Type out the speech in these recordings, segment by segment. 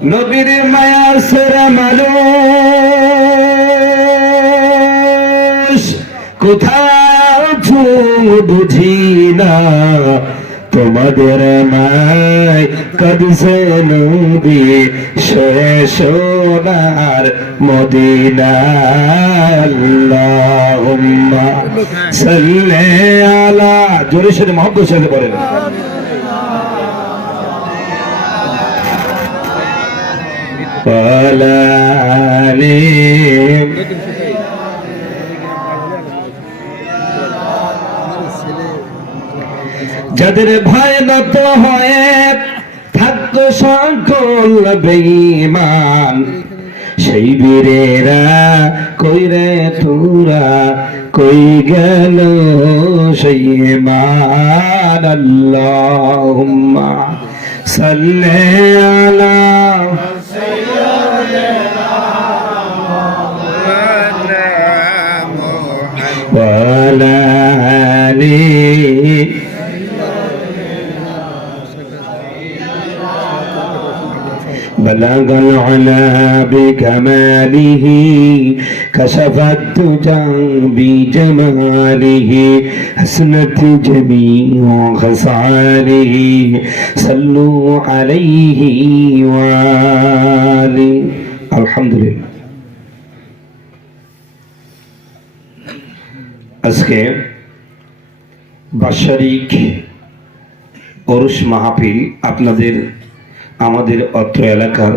নবীর মায়া সেরা মানুষ কোথাও বুঝি না, তোমাদের মায় কদসে নবী শোয়ে সোনার মদিনা। আল্লাহুম্মা সাল্লি আলা, জোরে সাথে মহব্বত সাথে বলেন ওয়ালা আলি। যাদের ভয় নত হয়ে থাকতো সকল বেঈমান, সেই বীরেরা কই রে তোরা, কই গেল সেই ঈমান। আল্লাহুম্মা সাল্লি আলা ওয়ালা আলি। بلغ العلا بكماله كشف الدجى بجماله حسنت جميع خصاله صلوا عليه وآله الحمد لله। আজকে বাৎসরিক ওরস মাহফিল আপনাদের আমাদের অত্র এলাকার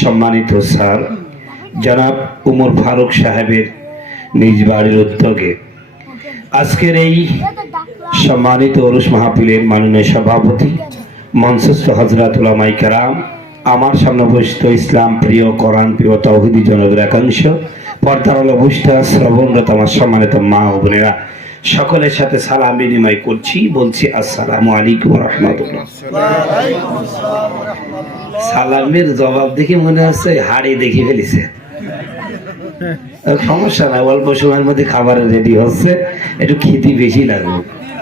সম্মানিত স্যার জনাব উমর ফারুক সাহেবের নিজ বাড়ির উদ্যোগে আজকের এই সম্মানিত ওরস মাহফিলের মাননীয় সভাপতি মঞ্চস্থ হযরত উলামায়ে কেরাম, আমার সামনে উপস্থিত ইসলাম প্রিয়, কোরআন প্রিয়, তাওহীদি জনতার একাংশ, পর্দার আলো বুঝতা শ্রবণরত আমার সম্মানিত মা ও বোনেরা, সকলের সাথে সালাম বিনিময় করছি, বলছি আসসালামু আলাইকুম ওয়া রাহমাতুল্লাহ। সালামের জবাব দেখে মনে হচ্ছে হাড়ি দেখে ফেলেছে। সমস্যা না, অল্প সময়ের মধ্যে খাবার রেডি হচ্ছে, একটু খেতে বেশি লাগবে,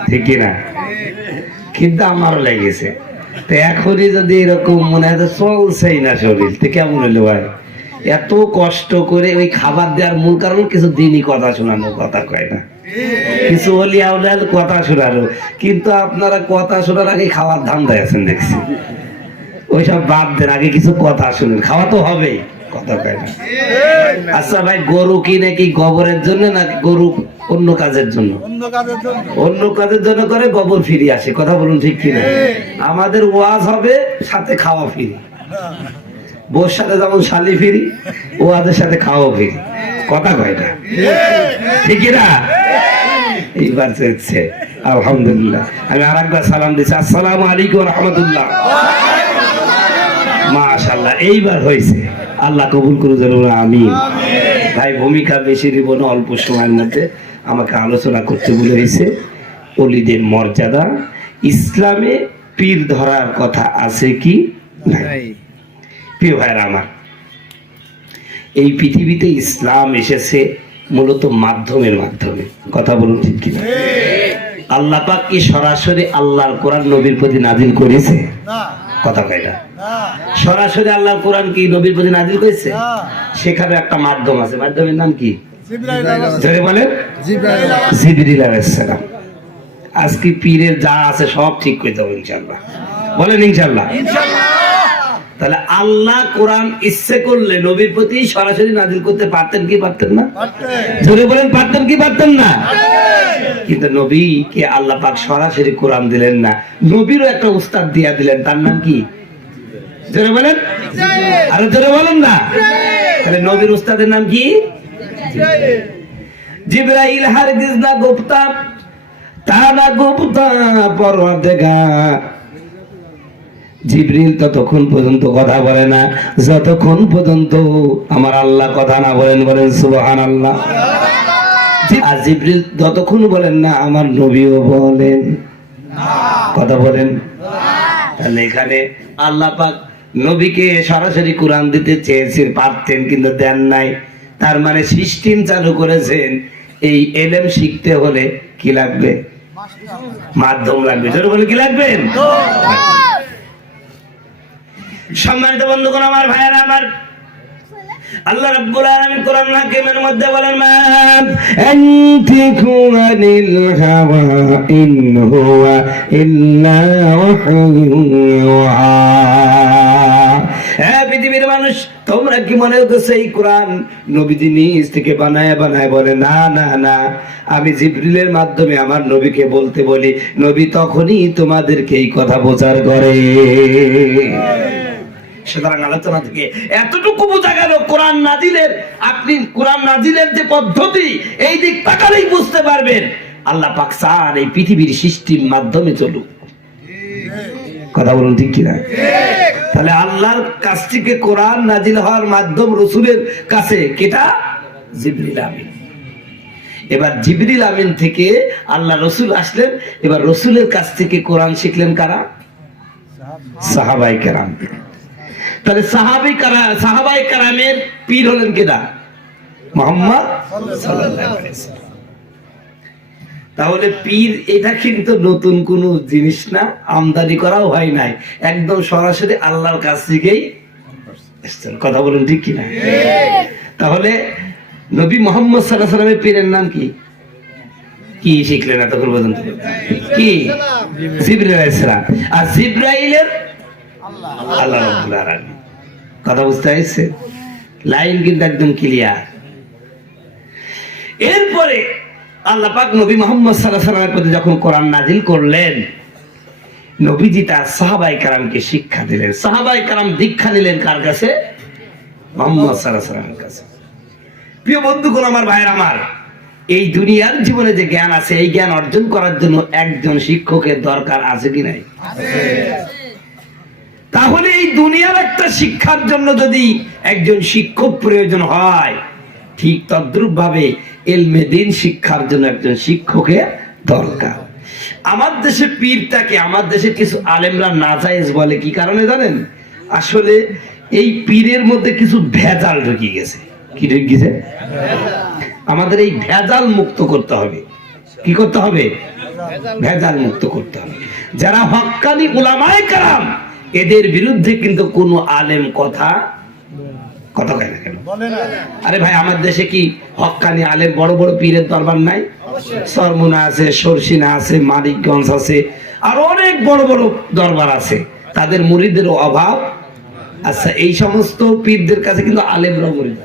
ঠিক কিনা? কিন্তু আমারও লেগেছে। তো এখনই যদি এরকম মনে হয় চলছেই না শরীর, তো কেমন হলো ভাই? এত কষ্ট করে ওই খাবার দেওয়ার মূল কারণ কিছু দিনই কথা শোনানো, কথা কয় না, কিছু অলিয়া উলিয়ার কথা শোনানো, কিন্তু আপনারা কথা শোনার আগে খাওয়ার ধান্দায় আছেন দেখছি। ওইসব বাদ দেন, আগে কিছু কথা শুনেন, খাওয়া তো হবেই, কথা কয় না। আচ্ছা ভাই, গরু কি নাকি গোবরের জন্য নাকি গরু অন্য কাজের জন্য? অন্য কাজের জন্য করে, গোবর ফিরি আসে, কথা বলুন ঠিক কিনা? আমাদের ওয়াজ হবে সাথে খাওয়া ফিরি, বোর সাথে যেমন শালি ফিরি, ওয়াজের সাথে খাওয়া ফিরি, কথা কয় না, ঠিক কিনা? এইবার চলছে আলহামদুলিল্লাহ। আমি আর একবার সালাম দিচ্ছি, আসসালামু আলাইকুম ওয়া রাহমাতুল্লাহ। মাশাআল্লাহ, এইবার হয়েছে, আল্লাহ কবুল করে যেন, আমিন। ভাই ভূমিকা বেশি দিব না, অল্প সময়ের মধ্যে আমাকে আলোচনা করতে বলে হয়েছে ওলিদের মর্যাদা, ইসলামে পীর ধরার কথা আছে কি নাই? প্রিয় ভাইরা আমার, এই পৃথিবীতে ইসলাম এসেছে মূলত মাধ্যমের মাধ্যমে, কথা বলুন ঠিক কিনা? আল্লাহ পাক কি সরাসরি আল্লাহর কোরআন নবীর প্রতি নাজিল করেছে? কথা কয় না। সরাসরি আল্লাহর কোরআন কি নবীর প্রতি নাজিল করেছে? সেখানে একটা মাধ্যম আছে, মাধ্যমের নাম কি? জোরে বলেন, জিবরিল আলাইহিস সালাম। আজকে পীরের যা আছে সব ঠিক করে দেবো ইনশাআল্লাহ, বলেন ইনশাআল্লাহ। তাহলে আল্লাহ কোরআন ইচ্ছে করলে নবীর প্রতি সরাসরি নাজিল করতে পারতেন কি পারতেন না? জোরে বলেন, পারতেন কি পারতেন না? কিন্তু নবীকে আল্লাহ পাক সরাসরি কোরআন দিলেন না, নবীরও একটা উস্তাদ দিয়া দিলেন, তার নাম কি? জোরে বলেন, আরে জোরে বলেন না। তাহলে নবীর উস্তাদের নাম কি? জিবরাইল হারগিজ না গুপ্তা, তা না গুপ্তা পরওয়ারদিগার। জিবরিল ততক্ষণ পর্যন্ত কথা বলে না যতক্ষণ পর্যন্ত আমার আল্লাহ কথা না বলেন, বলেন সুবহানাল্লাহ। আর জিবরিল যতক্ষণ বলেন না আমার নবীও বলেন না, কথা বলেন। তাহলে এখানে আল্লাহ পাক নবীকে সরাসরি কোরআন দিতে চেয়েছেন, পারতেন কিন্তু দেন নাই। তার মানে সিস্টেম চালু করেছেন, এই এলেম শিখতে হলে কি লাগবে? মাধ্যম লাগবে। জোরে বলে কি লাগবেন? সম্মানিত বন্ধুগণ, আমার ভাইয়েরা আমার, আল্লাহ রাব্বুল আলামিন কোরআন হাকিমের মধ্যে বলেন, মা আনতিকু আনিল হাওয়া ইন হুয়া ইল্লা ওয়াহয়ুহা। হ্যাঁ পৃথিবীর মানুষ, তোমরা কি মনে করছো এই কোরআন নবীজি নিজ থেকে বানায় বানায় বলে? না না না, আমি জিবরিলের মাধ্যমে আমার নবীকে বলতে বলি, নবী তখনই তোমাদেরকে এই কথা প্রচার করে। সুতরাং আলোচনা থেকে এতটুকু বোঝা গেল কোরআন নাজিলের, আপনি কোরআন নাজিলের যে পদ্ধতি, এই দিক তাকালেই বুঝতে পারবেন আল্লাহ পাক চান এই পৃথিবীর সৃষ্টির মাধ্যমে চলুক। কথা বলুন ঠিক কিনা? তাহলে আল্লাহর কাছ থেকে কোরআন নাজিল হওয়ার মাধ্যম রসুলের কাছে কেটা? জিবরিল আমিন। এবার জিবরিল আমিন থেকে আল্লাহ রসুল আসলেন, এবার রসুলের কাছ থেকে কোরআন শিখলেন কারা? সাহাবায়ে কেরাম। তাহলে সাহাবায়ে কেরামের পীর হলেন কেডা? মুহাম্মদ সাল্লাল্লাহু আলাইহি ওয়াসাল্লাম। তাহলে পীর এটা কিন্তু নতুন কোন জিনিস না, আমদানি করাও হয় নাই, একদম সরাসরি আল্লাহর কাছ থেকেই এসেছেন। কথা বলুন ঠিক কিনা? তাহলে নবী মুহাম্মদ সাল্লাল্লাহু আলাইহি ওয়াসাল্লামের পীরের নাম কি? কি শিখলেন এতক্ষণ পর্যন্ত? কি? জিবরাইল আলাইহিস সালাম। আর জিবরাইলের আল্লাহ রাব্বুল আলামিন। কথা বুঝতে পারছেন? লাইন কিন্তু একদম ক্লিয়ার। এরপরে আল্লাহ পাক নবী মুহাম্মদ সাল্লাল্লাহু আলাইহি ওয়াসাল্লামের প্রতি যখন কোরআন নাজিল করলেন, নবীজি তার সাহাবায়ে কেরামকে শিক্ষা দিলেন। সাহাবায়ে কেরাম দীক্ষা নিলেন কার কাছে? মুহাম্মদ সাল্লাল্লাহু আলাইহি ওয়াসাল্লামের কাছে। প্রিয় বন্ধুগণ, আমার ভাইয়ের আমার, এই দুনিয়ার জীবনে যে জ্ঞান আছে, এই জ্ঞান অর্জন করার জন্য একজন শিক্ষকের দরকার আছে কি নাই? তাহলে এই দুনিয়ার একটা শিক্ষার জন্য যদি একজন শিক্ষক প্রয়োজন হয়, ঠিক তদ্রূপ ভাবে ইলমে দ্বীন শিক্ষার জন্য একজন শিক্ষকের দরকার। আমার দেশে পীরটাকে, আমার দেশে কিছু আলেমরা নাজায়েজ বলে, কি কারণে জানেন? আসলে এই পীরের মধ্যে কিছু ভেজাল ঢুকিয়ে গেছে। কি ঢুকিয়ে গেছে? আমাদের এই ভেজাল মুক্ত করতে হবে। কি করতে হবে? ভেজাল মুক্ত করতে হবে। যারা হক্কানি উলামায়ে কেরাম, এদের বিরুদ্ধে কিন্তু কোনো আলেম কথা কয় না কেন? আরে ভাই, আমার দেশে কি হক্কানি আলেম বড় বড় পীরের দরবার নাই? সরমুনা আছে, সরসিনা আছে, মানিকগঞ্জ আছে, আর অনেক বড় বড় দরবার আছে, তাদের মুরিদেরও অভাব। আচ্ছা, এই সমস্ত পীরদের কাছে কিন্তু আলেমরাও মুরিদ।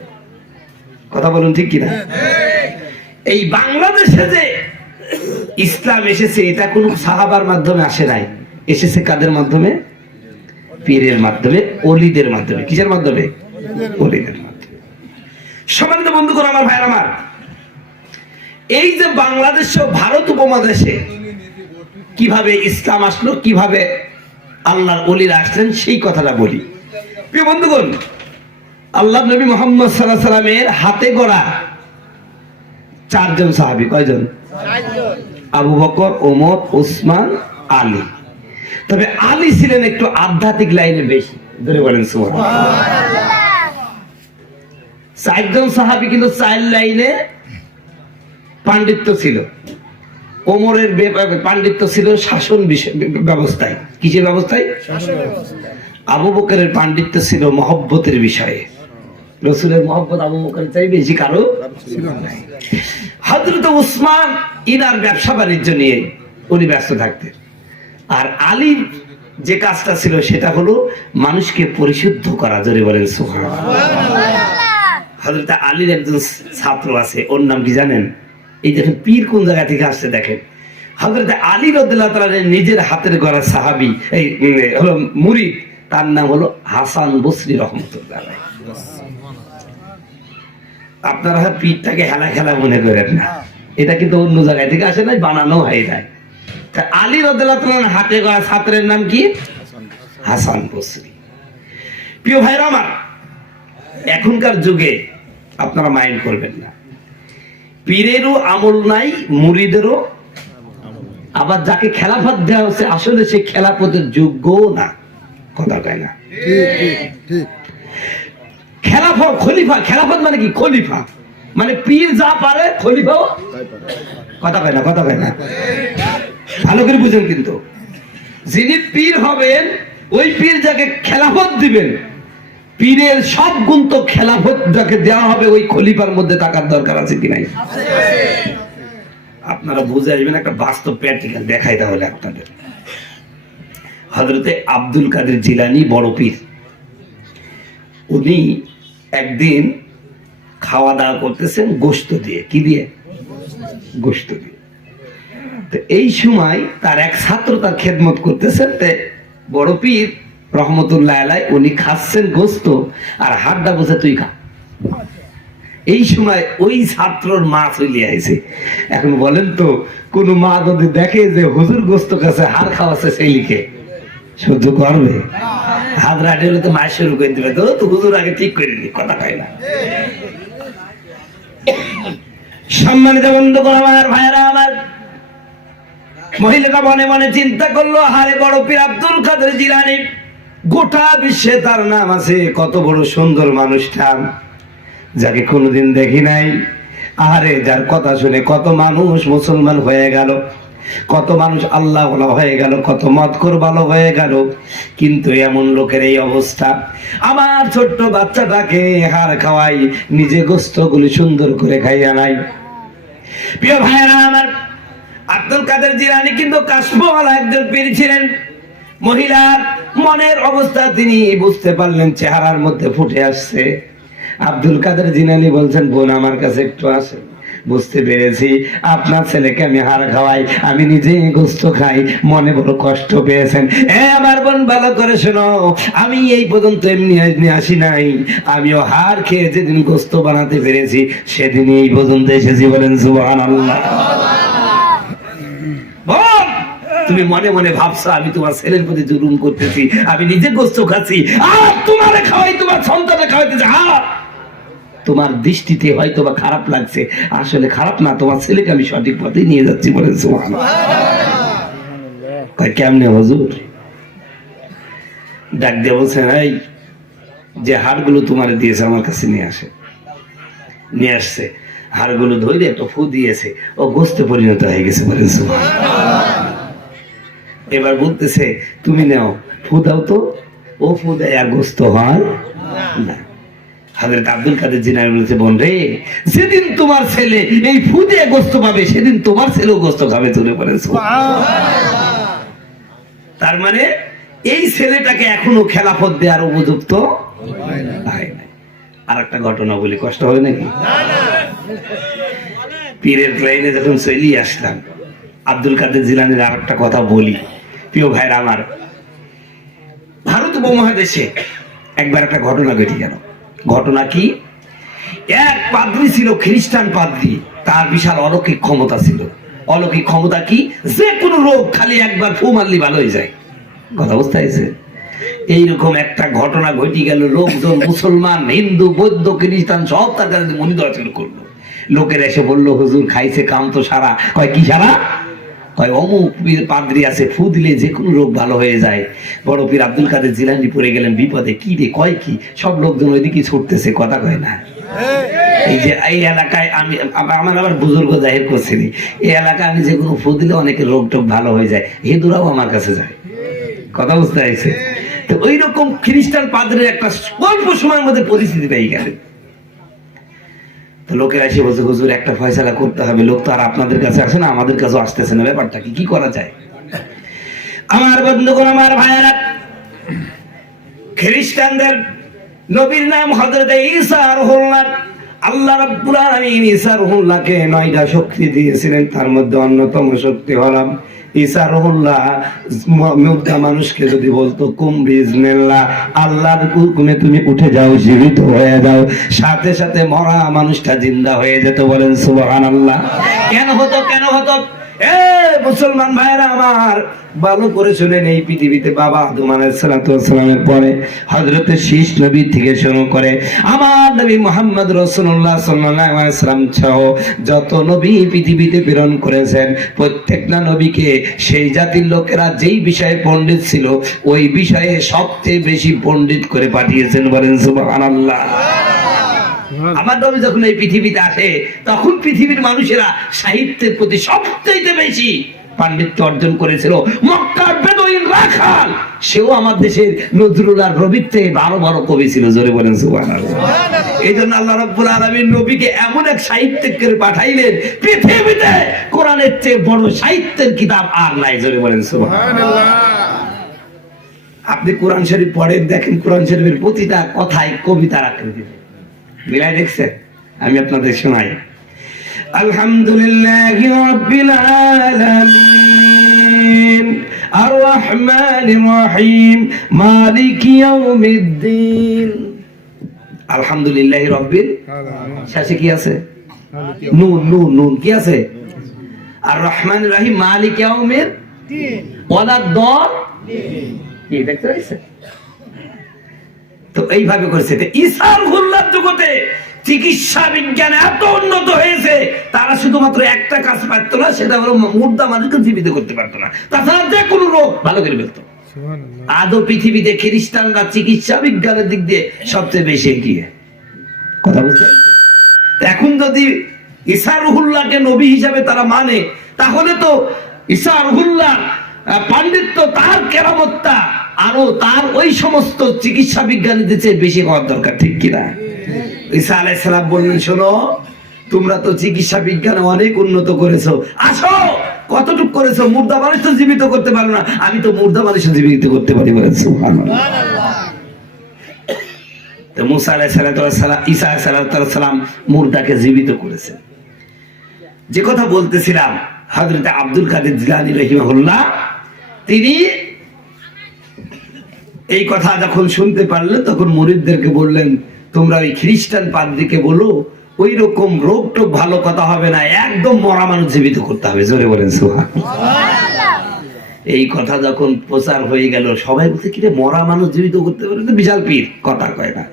কথা বলুন ঠিক কিনা? এই বাংলাদেশে যে ইসলাম এসেছে, এটা কোন সাহাবার মাধ্যমে আসে নাই, এসেছে কাদের মাধ্যমে? পীরের মাধ্যমে, ওলিদের মাধ্যমে। কিসের মাধ্যমে? ওলিদের মাধ্যমে। সম্মানিত বন্ধুগণ, আমার ভাইয়ের আমার, এই যে বাংলাদেশ ও ভারত উপমহাদেশে কিভাবে ইসলাম আসলো, কিভাবে আল্লাহর ওলিরা আসলেন, সেই কথাটা বলি। প্রিয় বন্ধুগণ, আল্লাহ নবী মুহাম্মদ সাল্লাল্লাহু আলাইহি ওয়াসাল্লামের হাতে গড়া 4 জন সাহাবী। কয়জন? 4 জন। আবু বকর, ওমর, ওসমান, আলী। তবে আলী ছিলেন একটু আধ্যাত্মিক লাইনে বেশি। ধরে বলেন সুবহানাল্লাহ। 4 জন সাহাবী কিন্তু 4 লাইনে পাণ্ডিত্য ছিল। ওমরের পাণ্ডিত্য ছিল শাসন ব্যবস্থায়। কিসের ব্যবস্থায়? শাসন ব্যবস্থায়। আবু বকরের পাণ্ডিত্য ছিল মহব্বতের বিষয়ে। রাসূলের মহব্বত আবু বকরের চাই বেশি কারো ছিল না। হযরত ওসমান ইনার ব্যবসা বাণিজ্য নিয়ে উনি ব্যস্ত থাকতেন। আর আলীর যে কাজটা ছিল সেটা হলো মানুষকে পরিশুদ্ধ করা। জোরে বলেন সুবহানাল্লাহ। হযরত আলীর একজন ছাত্র আছে, ওর নাম কি জানেন? এই দেখেন পীর কোন জায়গা থেকে আসছে দেখেন। হযরত আলী রাদিয়াল্লাহু তাআলা নিজের হাতের গড়া সাহাবী, এই হলো মুরিদ, তার নাম হলো হাসান বসরি রাহমাতুল্লাহ আলাইহি। আপনারা পীরটাকে হেলা খেলা মনে করেন না, এটা কিন্তু অন্য জায়গা থেকে আসে নাই, বানানো হয় নাই। তা আলী রাদিয়াল্লাহু তাআলার হাতে গড়া ছাত্রের নাম কি? হাসান বসরি। প্রিয় ভাইরা আমার, এখনকার যুগে আপনারা মাইন্ড করবেন না, পীরেরও আমল নাই, মুরিদেরও। আবার যাকে খেলাফত দেওয়া হচ্ছে আসলে সে খেলাফতের যোগ্য না। কথা কয় না? খেলাফত, খলিফা, খেলাফত মানে কি? খলিফা মানে পীর যা পারে খলিফাও। কথা কয় না? কথা কয় না? ভালো করে বুঝেন কিন্তু, যিনি পীর হবেন ওই পীর যাকে খেলাফত দিবেন, পীরের সব গুণ তো খেলাফত যাকে দেওয়া হবে ওই খলিফার মধ্যে থাকার দরকার আছে কি নাই? আপনারা বুঝে আসবেন, একটা বাস্তব প্র্যাকটিক্যাল দেখাই তাহলে আপনাদের। হযরতে আব্দুল কাদের জিলানী বড় পীর, উনি একদিন খাওয়া দাওয়া করতেছেন গোশত দিয়ে। কি দিয়ে? গোশত দিয়ে। তো এই সময় তার এক ছাত্র তার খেদমত করতেছেন। বড় পীর রহমতুল্লাহ আলাইহি উনি খাচ্ছেন গোশত আর হাড্ডা বসে তুই খা। এই সময় ওই ছাত্রর মা চলে আইছে। এখন বলেন তো, কোন মা যদি দেখে যে হুজুর গোশত কাছে হাড় খাওয়াচ্ছে ছেলেকে, সহ্য করবে? হাত রাটে হলে তো মায়ের শুরু করে দিবে, তো হুজুর আগে ঠিক করে নি, কথা কয় না। সম্মানিত বন্ধুগণ আমার, ভাইরা আমার, মহিলাটা মনে মনে চিন্তা করলো, হারে বড় পীর আব্দুল কাদের জিলানী, গোটা বিশ্বে তার নাম আছে, কত বড় সুন্দর মানুষটা, যাকে কোনোদিন দেখি নাই। আরে যার কথা শুনে কত মানুষ মুসলমান হয়ে গেল, কত মানুষ আল্লাহ হয়ে গেল, কত মতকর ভালো হয়ে গেল। কিন্তু এমন লোকের এই অবস্থা। আমার ছোট্ট বাচ্চাটাকে হাড় খাওয়াই, নিজে গোশতগুলি সুন্দর করে খাইয়া নাই। প্রিয় ভাইরা আমার, আব্দুল কাদের জিলানী কিন্তু কাশফওয়ালা একজন পীর ছিলেন। মহিলার মনের অবস্থা তিনি বুঝতে পারলেন, চেহারার মধ্যে ফুটে আসছে। আব্দুল কাদের জিলানী বলছেন, বোন আমার কাছে একটু আসেন। বুঝতে পেরেছি আপনার ছেলেকে আমি হাড় খাওয়াই, আমি নিজে গোশত খাই, মনে বড় কষ্ট পেয়েছেন। আমার বোন ভালো করে শোনো, আমি এই পর্যন্ত এমনি আসি নাই, আমিও হাড় খেয়ে যেদিন গোশত বানাতে পেরেছি সেদিন এই পর্যন্ত এসেছি। বলেন সুবহানাল্লাহ। তুমি মনে মনে ভাবছো আমি তোমার ছেলের প্রতি জুলুম করতেছি, আমি নিজে গোশত খাচ্ছি, আর তোমারে খাওয়াই, তোমার সন্তানে খাওয়াইতেছি। তোমার দৃষ্টিতে হয়তো বা খারাপ লাগছে, আসলে খারাপ না, তোমার ছেলেকে আমি সঠিক পথে নিয়ে যাচ্ছি। বলেন সুবহানাল্লাহ। কেমনে হুজুর? ডাক দিয়ে বলছেন, এই যে হাড়গুলো তোমার দিয়েছে আমার কাছে নিয়ে আসে। নিয়ে আসছে, হাড়গুলো ধরে একটা ফু দিয়েছে, ও গোশতে পরিণত হয়ে গেছে। বলেন সুবহানাল্লাহ। এবার বলতেছে, তুমি নাও, ফু দাও তো। ও ফু দেয়, আর গোশত হয় না। হযরত আব্দুল কাদের জিলানী বলেছে, বোন রে, যেদিন তোমার ছেলে এই ফু দিয়ে গোশত পাবে সেদিন তোমার ছেলেও গোশত খাবে। তুলে পড়ে তার মানে এই ছেলেটাকে এখনো খেলাফত দেওয়ার উপযুক্ত হয় নাই। আর একটা ঘটনা বলি, কষ্ট হবে নাকি? পীরের প্লেনে যখন চলে আসলাম, আব্দুল কাদের জিলানীর আর একটা কথা বলি। প্রিয় ভাইরা আমার, ভারত উপমহাদেশে একবার একটা ঘটনা ঘটে গেল। ঘটনা কি? এক পাদ্রী ছিল, খ্রিস্টান পাদ্রী, তার বিশাল অলৌকিক ক্ষমতা ছিল। অলৌকিক ক্ষমতা কি? যে কোনো রোগ খালি একবার ফু মারলি ভালো হয়ে যায়। কথা বুঝতে পারছে? এইরকম একটা ঘটনা ঘটে গেল। লোকজন, মুসলমান, হিন্দু, বৌদ্ধ, খ্রিস্টান সব তার কাছে মনি দেওয়া শুরু করলো। লোকের এসে বললো, হুজুর খাইছে কাম তো সারা। কয় কি সারা? কয় অমুক পাদ্রী আছে, ফু দিলে যে কোনো রোগ ভালো হয়ে যায়। বড় পীর আব্দুল কাদের জিলানী পড়ে গেলেন বিপদে। কি রে? কয় কি? সব লোকজন ওইদিকে ছুটতেছে, কথা কয় না। এই যে এই এলাকায় আমি, আমার আবার বুজুর্গ জাহির করছিনি, এই এলাকায় আমি যে কোনো ফু দিলে অনেকের রোগ টোগ ভালো হয়ে যায়, হিন্দুরাও আমার কাছে যায়। কথা বুঝতে পারছে? তো ওই রকম খ্রিস্টান পাদ্রীর একটা অল্প সময়ের মধ্যে পরিস্থিতি পেয়ে গেলেন। তো লোকেরা এসে বলছে, হুজুর একটা ফয়সালা করতে হবে, লোক তো আর আপনাদের কাছে আসে না, আমাদের কাছেও আসতেছে না, ব্যাপারটা কি করা যায়? আমার বন্ধুগণ, আমার ভাইয়েরা, খ্রিস্টানদের নবীর নাম হযরত ঈসা রূহুল্লাহ। আল্লাহ রাব্বুল আলামিন ঈসা রূহুল্লাহকে 9টা শক্তি দিয়েছিলেন, তার মধ্যে অন্যতম শক্তি হলো ঈসা রূহুল্লাহ মুর্দা মানুষকে যদি বলতো কুম বিইজনিল্লাহ, আল্লাহর হুকুমে তুমি উঠে যাও, জীবিত হয়ে যাও, সাথে সাথে মরা মানুষটা জিন্দা হয়ে যেত। বলেন সুবহানাল্লাহ। কেন হতো? কেন হতো? মুসলমান ভাইরা আমার, ভালো করে শুনেন, এই পৃথিবীতে বাবা আদম আলাইহিস সালাতু ওয়াস সালামের পরে হযরতে শীষ নবী থেকে শুরু করে আমার নবী মুহাম্মদ রাসূলুল্লাহ সাল্লাল্লাহু আলাইহি ওয়াসাল্লাম সহ যত নবী পৃথিবীতে প্রেরণ করেছেন, প্রত্যেকটা নবীকে সেই জাতির লোকেরা যেই বিষয়ে পণ্ডিত ছিল ওই বিষয়ে সবচেয়ে বেশি পণ্ডিত করে পাঠিয়েছেন। বলেন সুবহানাল্লাহ। আমার নবী যখন এই পৃথিবীতে আসে তখন পৃথিবীর মানুষেরা সাহিত্যের প্রতি সবচেয়ে বেশি পাণ্ডিত্য অর্জন করেছিল, মক্কার বেদুইন রাখাল, সেও আমার দেশের নজরুল আর রবির থেকে বড় বড় কবি ছিল। জোরে বলেন সুবহানাল্লাহ। এই জন্য আল্লাহ রাব্বুল আলামিন নবীকে এমন এক সাহিত্যিক করে পাঠাইলেন, পৃথিবীতে কোরআনের চেয়ে বড় সাহিত্যের কিতাব আর নাই। জোরে বলেন সুবহানাল্লাহ। আপনি কোরআন শরীফ পড়েন, দেখেন কোরআন শরীফের প্রতিটা কথায় কবিতার আকৃতি মিলাই দেখছেন? আমি আপনাদের শোনাই। আলহামদুলিল্লাহি রাব্বিল আলামিন আর রহমানির রহিম মালিকি ইয়াউমিদ্দিন। আলহামদুলিল্লাহি রাব্বিল শেষে কি আছে? নুন নুন নুন কি আছে? আর রহমানির রহিম মালিকি ইয়াউমিদ্দিন ওয়ালা দল কি দেখতে পাইছেন? তো এইভাবে করেছে। ঈসার হুল্লার জগতে চিকিৎসা বিজ্ঞান এত উন্নত হয়েছে, তারা শুধুমাত্র একটা কাজ পারতো না, সেটা হলো মুর্দা মানুষকে জীবিত করতে পারতো না, তাছাড়া যে কোনো রোগ ভালো করে ফেলতো। আদৌ পৃথিবীতে খ্রিস্টানরা চিকিৎসা বিজ্ঞানের দিক দিয়ে সবচেয়ে বেশি এগিয়ে। কথা বুঝতে? এখন যদি ঈসা রুহুল্লাহকে নবী হিসাবে তারা মানে, তাহলে তো ঈসা রুহুল্লাহ পাণ্ডিত্য, তার কেরামতটা আরো তার ওই সমস্ত চিকিৎসা বিজ্ঞানীদের চেয়ে বেশি হওয়ার দরকার, ঠিক কিনা? ঈসা আলাইহিস সালাম বললেন, শোনো, তোমরা তো চিকিৎসা বিজ্ঞানে অনেক উন্নত করেছো, আসো। কতটুকু করেছো? মুর্দা মানুষ তো জীবিত করতে পারো না, আমি তো মুর্দা মানুষ জীবিত করতে পারি। সুবহানাল্লাহ। তো মুসা আলাইহিস সালাম, ঈসা আলাইহিস সালাম মুর্দাকে জীবিত করেছেন। যে কথা বলতেছিলাম, হযরত আব্দুল কাদের জিলানী রাহিমাহুল্লাহ, তিনি এই কথা যখন শুনতে পারলেন, তখন মুরিদদেরকে বললেন, তোমরা ওই খ্রিস্টান পাদ্রীকে বলো, ওই রকম রোগ টোগ ভালো কথা হবে না, একদম মরা মানুষ জীবিত করতে হবে। জোরে বলেন সুবহানাল্লাহ। এই কথা যখন প্রচার হয়ে গেল, সবাই বলতে, কিরে মরা মানুষ জীবিত করতে পারে? তো বিশাল পীর, কথা কয় না।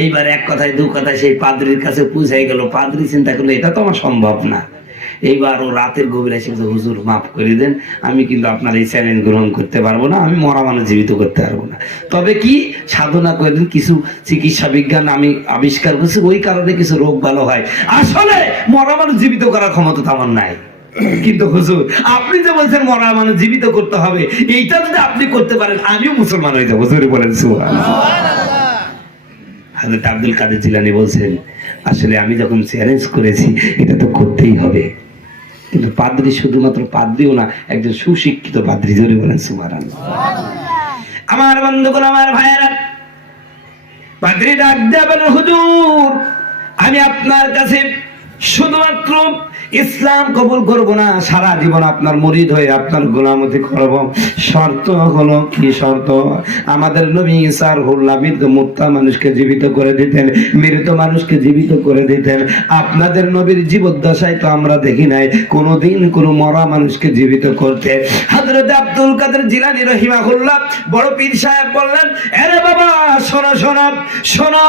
এইবার এক কথায় দু কথায় সেই পাদ্রীর কাছে পৌঁছে গেল। পাদ্রী চিন্তা করলো, এটা তো আমার সম্ভব না। এইবার ও রাতের গভীরে এসে বলছে, হুজুর মাফ করে দেন, আমি কিন্তু আপনার এই চ্যালেঞ্জ গ্রহণ করতে পারবো না, আমি মরা মানুষ জীবিত করতে পারবো না। তবে কি সাধনা করে দিন, কিছু চিকিৎসা বিজ্ঞান আমি আবিষ্কার করছি, ওই কারণে কিছু রোগ ভালো হয়। আসলে মরা মানুষ জীবিত করার ক্ষমতা তো আমার নাই। কিন্তু হুজুর, আপনি যে বলছেন মরা মানুষ জীবিত করতে হবে, এইটা যদি আপনি করতে পারেন, আমিও মুসলমান হয়ে যাবো। হুজুর বলেন সুবহানাল্লাহ। হযরত আব্দুল কাদের জিলানী বলছেন, আসলে আমি যখন চ্যালেঞ্জ করেছি, এটা তো করতেই হবে। কিন্তু পাদ্রী শুধুমাত্র পাদ্রীও না, একজন সুশিক্ষিত পাদ্রী। জোরে বলেন সুবহানাল্লাহ। আমার বন্ধুগণ, আমার ভাইয়েরা, পাদ্রী ডাক দিয়ে বলেন, হুজুর, আমি আপনার কাছে শুধুমাত্র ইসলাম কবুল করব না, সারা জীবন আপনার মুরিদ হয়ে আপনার গোলামতি করব। শর্ত হলো কি? শর্ত, আমাদের নবী ঈসা রুহুল্লাহ মৃত্যু মানুষকে জীবিত করে দিতেন, মৃত মানুষকে জীবিত করে দিতেন। আপনাদের নবীর জীবদ্দশায় তো আমরা দেখি নাই কোনোদিন কোনো মরা মানুষকে জীবিত করতে। হযরত আব্দুল কাদের জিলানী রাহিমাহুল্লাহ বড় পীর সাহেব বললেন, আরে বাবা, শোনো শোনো শোনো,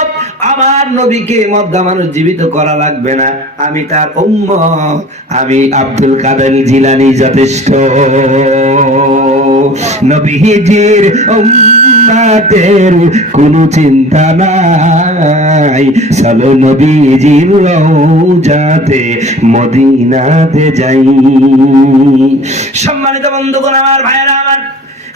আমার নবীকে মর্দা মানুষ জীবিত করা লাগবে না, আমি তার উম্মত, আমি আব্দুল কাদের জিলানী যথেষ্ট। নবীজির উম্মতের কোনো চিন্তা নাই, চলো নবীজির রওজাতে মদিনাতে যাই। সম্মানিত বন্ধুগণ, আমার ভাইরা, আমার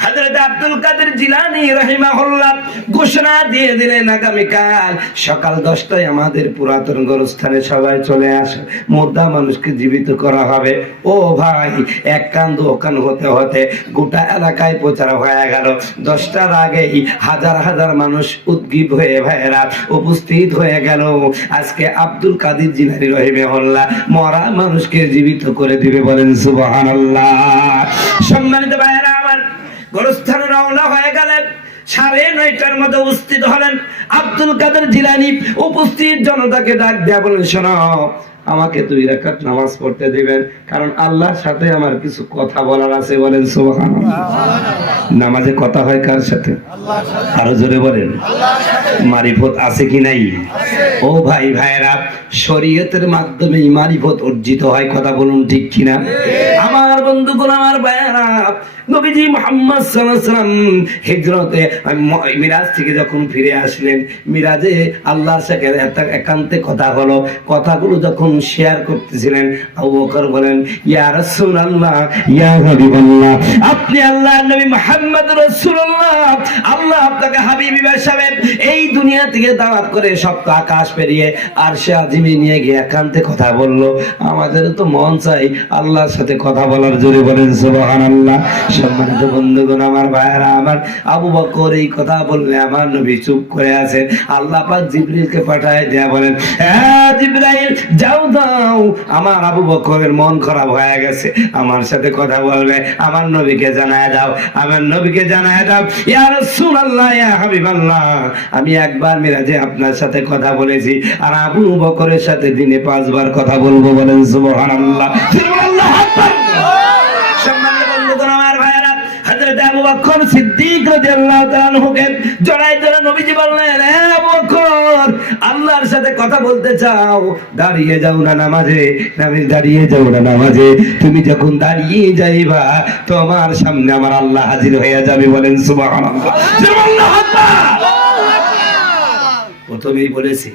হযরত আব্দুল কাদের জিলানী রাহিমাহুল্লাহ ঘোষণা দিয়ে দিলেন, আগামীকাল সকাল 10টায় আমাদের পুরাতন গোরস্থানে সবাই চলে আসে, মুর্দা মানুষকে জীবিত করা হবে। ও ভাই, এক কান দু কান হতে হতে গোটা এলাকায় প্রচার হয়ে গেল। 10টার আগেই হাজার হাজার মানুষ উদ্গ্রীব হয়ে ভাইয়েরা উপস্থিত হয়ে গেল। আজকে আব্দুল কাদের জিলানী রাহিমাহুল্লাহ মরা মানুষকে জীবিত করে দিবে। বলেন সুবহানাল্লাহ। সম্মানিত ভাইয়েরা, আমার গোরস্থানে রওনা হয়ে গেলেন। 9:30টার মধ্যে উপস্থিত হলেন আব্দুল কাদের জিলানী। উপস্থিত জনতাকে ডাক দেয়া বলেন, শোনো, আমাকে 2 রাকাত নামাজ পড়তে দিবেন, কারণ আল্লাহর সাথে আমার কিছু কথা বলার আছে। বলেন সুবহানাল্লাহ। নামাজে কথা হয় কার সাথে? আল্লাহর সাথে। আরো জোরে বলেন, আল্লাহর সাথে। মারিফত আছে কি নাই? ও ভাই ভাইরা, শরীয়তের মাধ্যমে মারিফত অর্জিত হয়। কথা বলুন ঠিক কিনা? আমার বন্ধুগণ, আমার ভাইরা, নবীজি মুহাম্মদ সাল্লাল্লাহু আলাইহি ওয়াসাল্লাম হিজরতে মিরাজ থেকে যখন ফিরে আসলেন, মিরাজে আল্লাহর সাথে একান্তে কথা হলো। কথাগুলো যখন শেয়ার করতেছিলেন, আবু বকর বলেন, ইয়া রাসূলুল্লাহ, ইয়া হাবিবাল্লাহ, আপনি আল্লাহর নবী মুহাম্মদ রাসূলুল্লাহ, আল্লাহ আপনাকে হাবিবি বানাবেন। এই দুনিয়া থেকে দাওয়াত করে সপ্ত আকাশ পেরিয়ে আরশে আজিমে নিয়ে গিয়ে একান্তে কথা বললো। আমাদের তো মন চাই আল্লাহর সাথে কথা বলার। জোরে বলেন সুবহানাল্লাহ। সম্মানিত বন্ধুগণ, আমার ভাইয়েরা, আমার আবু বকর এই কথা বললে আমার নবী চুপ করে আছেন। আল্লাহ পাক জিবরিলকে পাঠায় দেয়া বলেন, হ্যাঁ জিবরাইল, যাও দাও, আমার আবু বকরের মন খারাপ হয়ে গেছে, আমার সাথে কথা বলবে, আমার নবীকে জানায় দাও, আমার নবীকে জানায় দাও, ইয়া রাসূলুল্লাহ, ইয়া হাবিবাল্লাহ, আমি একবার মিরাজে আপনার সাথে কথা বলেছি, আর আবু বকরের সাথে দিনে 5 বার কথা বলবো। বলেন সুবহানাল্লাহ। আল্লাহু আকবার। সম্মানিত বন্ধুগণ, আমার ভাইয়েরা, হযরত আবু বকর সিদ্দিক রাদিয়াল্লাহু তাআলা আনহুকে জড়াই ধরে নবীজি বললেন, হে আবু বকর, আল্লাহর সাথে কথা বলতে চাও, দাঁড়িয়ে যাও না নামাজে, দাঁড়িয়ে যাও না নামাজে, তুমি যখন দাঁড়িয়ে যাইবা তোমার সামনে আমার আল্লাহ হাজির হয়ে যাবে। বলেন সুবহানাল্লাহ। আল্লাহু আকবার। প্রথমেই বলেছি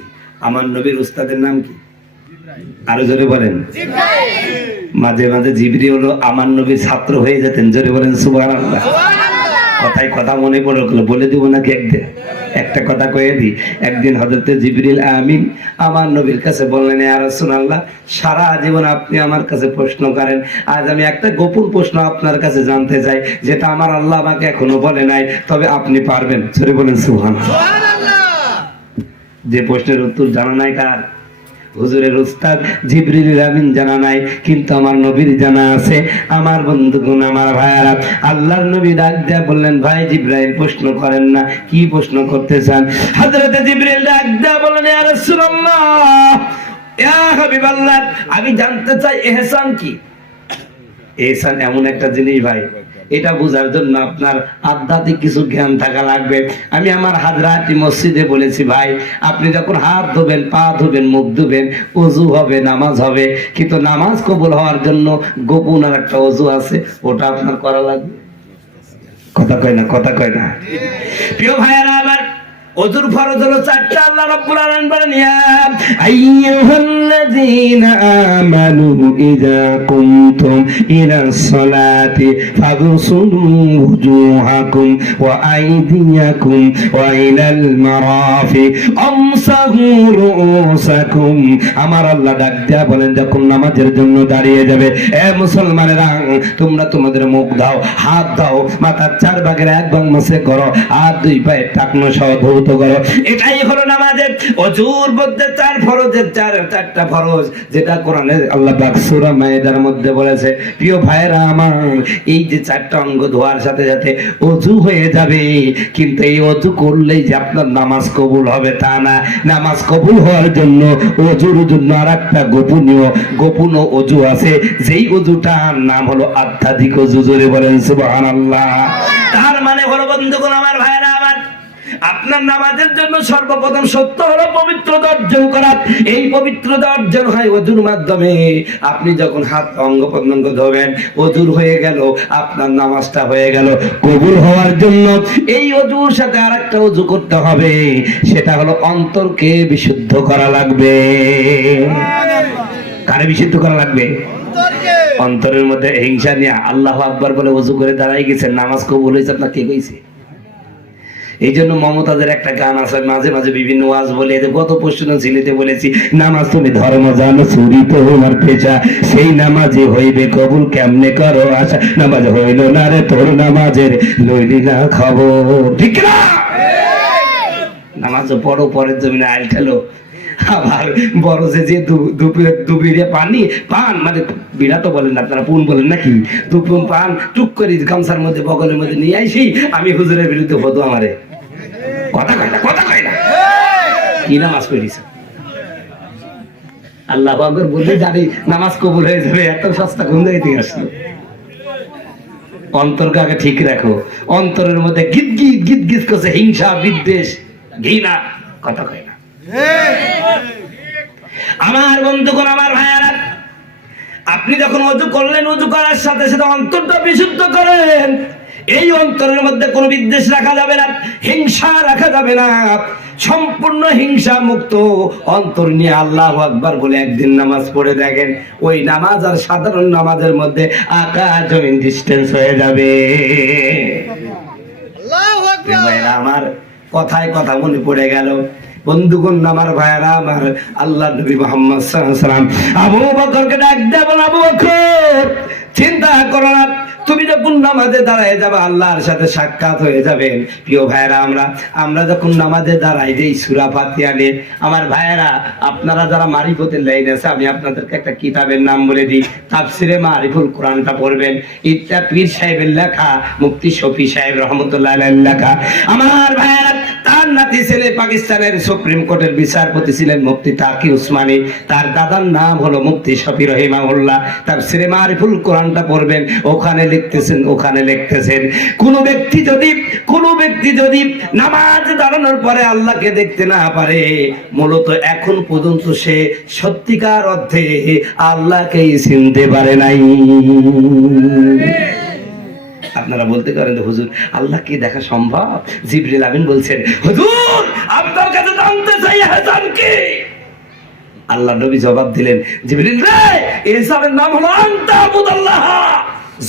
আমার নবীর উস্তাদের নাম কি? আরো জোরে বলেন। মাঝে মাঝে জিবরিল হলো আমার নবীর ছাত্র হয়ে যেতেন। জোরে বলেন সুবহানাল্লাহ। কথায় কথা মনে পড়লো, বলে দিব নাকি? একটা কথা কয়ে দিই। একদিন হযরত জিবরিল আমিন আমার নবীর কাছে বললেন, ইয়া রাসূলুল্লাহ, সারা জীবন আপনি আমার কাছে প্রশ্ন করেন, আজ আমি একটা গোপন প্রশ্ন আপনার কাছে জানতে চাই, যেটা আমার আল্লাহ আমাকে এখনো বলে নাই, তবে আপনি পারবেন। জোরে বলেন সুবহানাল্লাহ। যে প্রশ্নের উত্তর জানা নাই কার? হুজুরের উস্তাদ জিবরিল আমিন জানা নাই, কিন্তু আমার নবীর জানা আছে। আমার বন্ধুগণ, আমার ভাইয়ারা, আল্লাহর নবী ডাক দিয়া বললেন, ভাই জিবরাইল, প্রশ্ন করেন না। কি প্রশ্ন করতে চান? হযরত জিবরিল ডাক দিয়া বললেন, ইয়া রাসূলুল্লাহ, ইয়া হাবিবাল্লাহ, আমি জানতে চাই ইহসান কি? ইহসান এমন একটা জিনিস ভাই, এটা বোঝার জন্য আপনার আধ্যাত্মিক কিছু জ্ঞান থাকা লাগবে। আমি আমার হাজরাতি মসজিদে বলেছি, ভাই আপনি যখন হাত ধোবেন, পা ধোবেন, মুখ ধোবেন, ওযু হবে, নামাজ হবে, কিন্তু নামাজ কবুল হওয়ার জন্য গোপন আর একটা ওযু আছে, ওটা আপনার করা লাগবে। কথা কয় না, কথা কয় না। প্রিয় ভাইয়েরা, আমার ওযুর ফরজ হলো 4টা। আল্লাহ রাব্বুল আলামিন বলেন, ইয়া আইয়ুহাল্লাযীনা আমানু ইযা কুনতুম ইলাস সালাতি ফাগসুলু ওয়ুজুহাকুম ওয়া আইদিয়াকুম ওয়া ইলাল মারাফিক আমসাহু রুউসাকুম। আমার আল্লাহ ডাক দিয়া বলেন, যখন নামাজের জন্য দাঁড়িয়ে যাবে, এ মুসলমানেরা, তোমরা তোমাদের মুখ দাও, হাত দাও, মাথার 4 ভাগের 1 ভাগ মুছে করো, আর 2 পায়ের টাকনো সহ করো। এটাই হলো নামাজের। ওযুর মধ্যে 4 ফরজের 4টা ফরজ, যেটা কোরআনে আল্লাহ পাক সূরা মায়েদার মধ্যে বলেছে। প্রিয় ভাইরা আমার, এই যে 4টা অঙ্গ ধোয়ার সাথে সাথে ওযু হয়ে যাবে, কিন্তু এই ওযু করলেই যে আপনার নামাজ কবুল হবে তা না। নামাজ কবুল হওয়ার জন্য ওযুর জন্য আরেকটা গোপন ওযু আছে, যেই ওযুটার নাম হলো আধ্যাত্মিক ওযু। জোরে বলেন সুবহানাল্লাহ। তার মানে হলো বন্ধুগণ, আমার ভাইরা আমার, আপনার নামাজের জন্য সর্বপ্রথম সত্য হলো পবিত্রতা অর্জন করা। এই পবিত্রতা অর্জন হয় ওযুর মাধ্যমে। আপনি যখন হাত অঙ্গ প্রত্যঙ্গ ধোবেন, ওযুর হয়ে গেল, আপনার নামাজটা হয়ে গেল। কবুল হওয়ার জন্য এই ওযুর সাথে আরেকটা ওযু করতে হবে, সেটা হলো অন্তরকে বিশুদ্ধ করা লাগবে। কারে বিশুদ্ধ করা লাগবে? অন্তরের মধ্যে হিংসা নিয়ে আল্লাহু আকবার বলে ওযু করে দাঁড়াই গেছেন, নামাজ কবুল হয়েছে, আপনার কে কইছে? এই জন্য মমতাজের একটা গান আছে, মাঝে মাঝে বিভিন্ন ওয়াজ বলে, গত প্রশ্ন ঝিলিতে বলেছি, নামাজ তুমি ধর্ম জানো, চুরি তো তোমার পেশা, সেই নামাজে হইবে কবুল, কেমনে করো আশা, নামাজ হইল না রে তোর, নামাজের লইলি না খবর। ঠিক না? নামাজ পড়ো, পরের জমিনে আইল ঠেলো, আবার বড় যে দুবিরে পান মানে বিড়া তো বলেন আপনারা, পুন বলেন নাকি, দুপুর পান টুক করে গামছার মধ্যে বগলের মধ্যে নিয়ে আইসি, আমি হুজুরের বিরুদ্ধে হতো আমারে। কথা কয় না, কথা কয় না। কি নামাজ পড়িস? আল্লাহু আকবার বলে জানি নামাজ কবুল হয়ে যাবে, এত সস্তা কোন জায়গা থেকে আসলো? অন্তরকে আগে ঠিক রাখো। অন্তরের মধ্যে গিদ গিদ গিদ গিদ করছে হিংসা, বিদ্বেষ, ঘৃণা। কথা কয় না। আমার বন্ধুগণ, আমার ভাইয়ারা, আপনি যখন ওযু করলেন, ওযু করার সাথে সাথে অন্তরটা বিশুদ্ধ করেন। এই অন্তরের মধ্যে কোনো বিদ্বেষ রাখা যাবে না, হিংসা রাখা যাবে না। সম্পূর্ণ হিংসা মুক্ত অন্তর নিয়ে আল্লাহু আকবার বলে একদিন নামাজ পড়ে দেখেন, ওই নামাজ আর সাধারণ নামাজের মধ্যে আকাশ জমিন ডিস্টেন্স হয়ে যাবে। আল্লাহু আকবার। আমার কথায় কথা মনে পড়ে গেল, বন্ধুগণ আমার ভাইরা আমার, আল্লাহ নবী মুহাম্মদ সাল্লাল্লাহু আলাইহি ওয়াসাল্লাম আবু বকরকে ডাক দেবেন, আবু বকর চিন্তা করো না, তুমি যখন নামাজে দাঁড়ায় যাবে আল্লাহর সাথে সাক্ষাৎ হয়ে যাবেন। প্রিয় ভাইরা, আমরা যখন নামাজে দাঁড়াই যে সূরা ফাতিহা নিয়ে, আমার ভাইরা আপনারা যারা মারিফতের লাইন আছে, আমি আপনাদেরকে একটা কিতাবের নাম বলে দিই, তাফসিরে মারিফুল কোরআনটা পড়বেন। এটা পীর সাহেবের লেখা, মুফতি শফি সাহেব রহমতুল্লাহ আলাইহির লেখা। আমার ভাইরা, তার নাতি ছেলে পাকিস্তানের সুপ্রিম কোর্টের বিচারপতি ছিলেন মুফতি তাকি উসমানী, তার দাদার নাম হলো মুফতি শফি রহিমাহুল্লাহ। তাফসিরে মারিফুল কোরআনটা পড়বেন, ওখানে লিখতেছেন কোন ব্যক্তি যদি নামাজ দাঁড়ানোর পরে আল্লাহকে দেখতে না পারে, মূলত এখন পর্যন্ত সে সত্যিকার অর্থে আল্লাহকেই চিনতে পারে নাই। আপনারা বলতে পারেন, হুজুর আল্লাহ কি দেখা সম্ভব? জিবরিল আমিন বলছেন, হুজুর আপনার কাছে জানতে চাই হাসান কি? আল্লাহ নবী জবাব দিলেন, জিবরিল রে, ইহসানের নাম হলো আনতা আবুদাল্লাহ।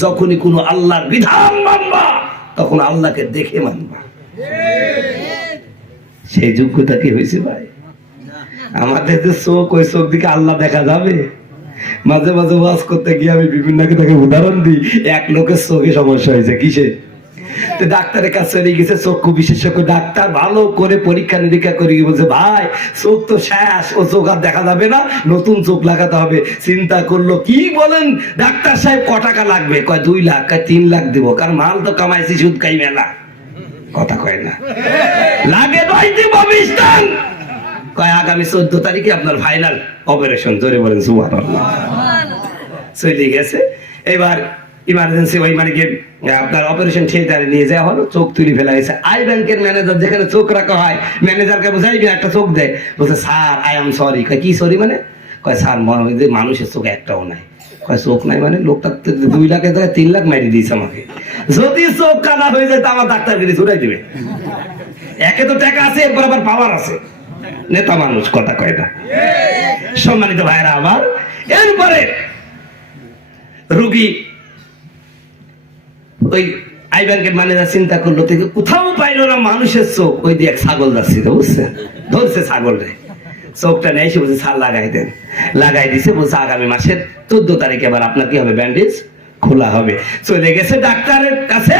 যখনই কোনো আল্লাহর বিধান মানবা, তখন আল্লাহকে দেখে মানবা। সেই যোগ্যতা কি হয়েছে ভাই? আমাদের যে চোখ, ওই চোখ দিকে আল্লাহ দেখা যাবে? মাঝে মাঝে ওয়াজ করতে গিয়ে আমি বিভিন্ন উদাহরণ দিই, এক লোকের চোখে সমস্যা হয়েছে, কিসে? ডাক্তারের কাছে চলে গেছে, চক্ষু বিশেষজ্ঞ ডাক্তার ভালো করে পরীক্ষা নিরীক্ষা করে বলছে, ভাই চোখ তো শেষ, ও চোখ আর দেখা যাবে না, নতুন চোখ লাগাতে হবে। চিন্তা করলো, কি বলেন ডাক্তার সাহেব, ক টাকা লাগবে? কয় 2 লাখ। কয় 3 লাখ দিব, কারণ মাল তো কামাইছি, সুদ খাই মেলা। কথা কয় না, লাগে 2 দিব 20 টান। কয় আগামী 14 তারিখে আপনার ফাইনাল অপারেশন। জোরে বলেন সুবহানাল্লাহ। চলে গেছে, এবার ইমার্জেন্সি ওই মানে আপনার অপারেশন থিয়েটারে নিয়ে যাওয়া হলো, চোখ তুলে ফেলা হয়েছে। আই ব্যাংকের ম্যানেজার যেখানে চোখ রাখা হয়, ম্যানেজারকে বোঝাইবি, একটা চোখ দেয়, বলছে স্যার আই এম সরি। কয় কি সরি মানে? কয় স্যার মানুষের চোখ একটাও নাই। কয় চোখ নাই মানে? লোকটা 2 লাখের জায়গায় 3 লাখ মারি দিয়েছে আমাকে। যদি চোখ কানা হয়ে যায় তা আমার ডাক্তারগিরি ছুটাই দিবে। একে তো টাকা আছে, এরপর আবার পাওয়ার আছে, নেতা মানুষ। কথা কয় না। সম্মানিত ভাইরা আমার, এরপরে রুগী ওই আই ব্যাংকের ম্যানেজার চিন্তা করলো, থেকে কোথাও পাইলো না মানুষের চোখ, ওই দিয়ে এক ছাগল যাচ্ছিল, বুঝছেন? ধরছে ছাগল রে, চোখটা নেই, সে বলছে স্যার লাগাই দেন। লাগাই দিছে, বলছে আগামী মাসের 14 তারিখে এবার আপনার কি হবে, ব্যান্ডেজ খোলা হবে। চলে গেছে ডাক্তারের কাছে,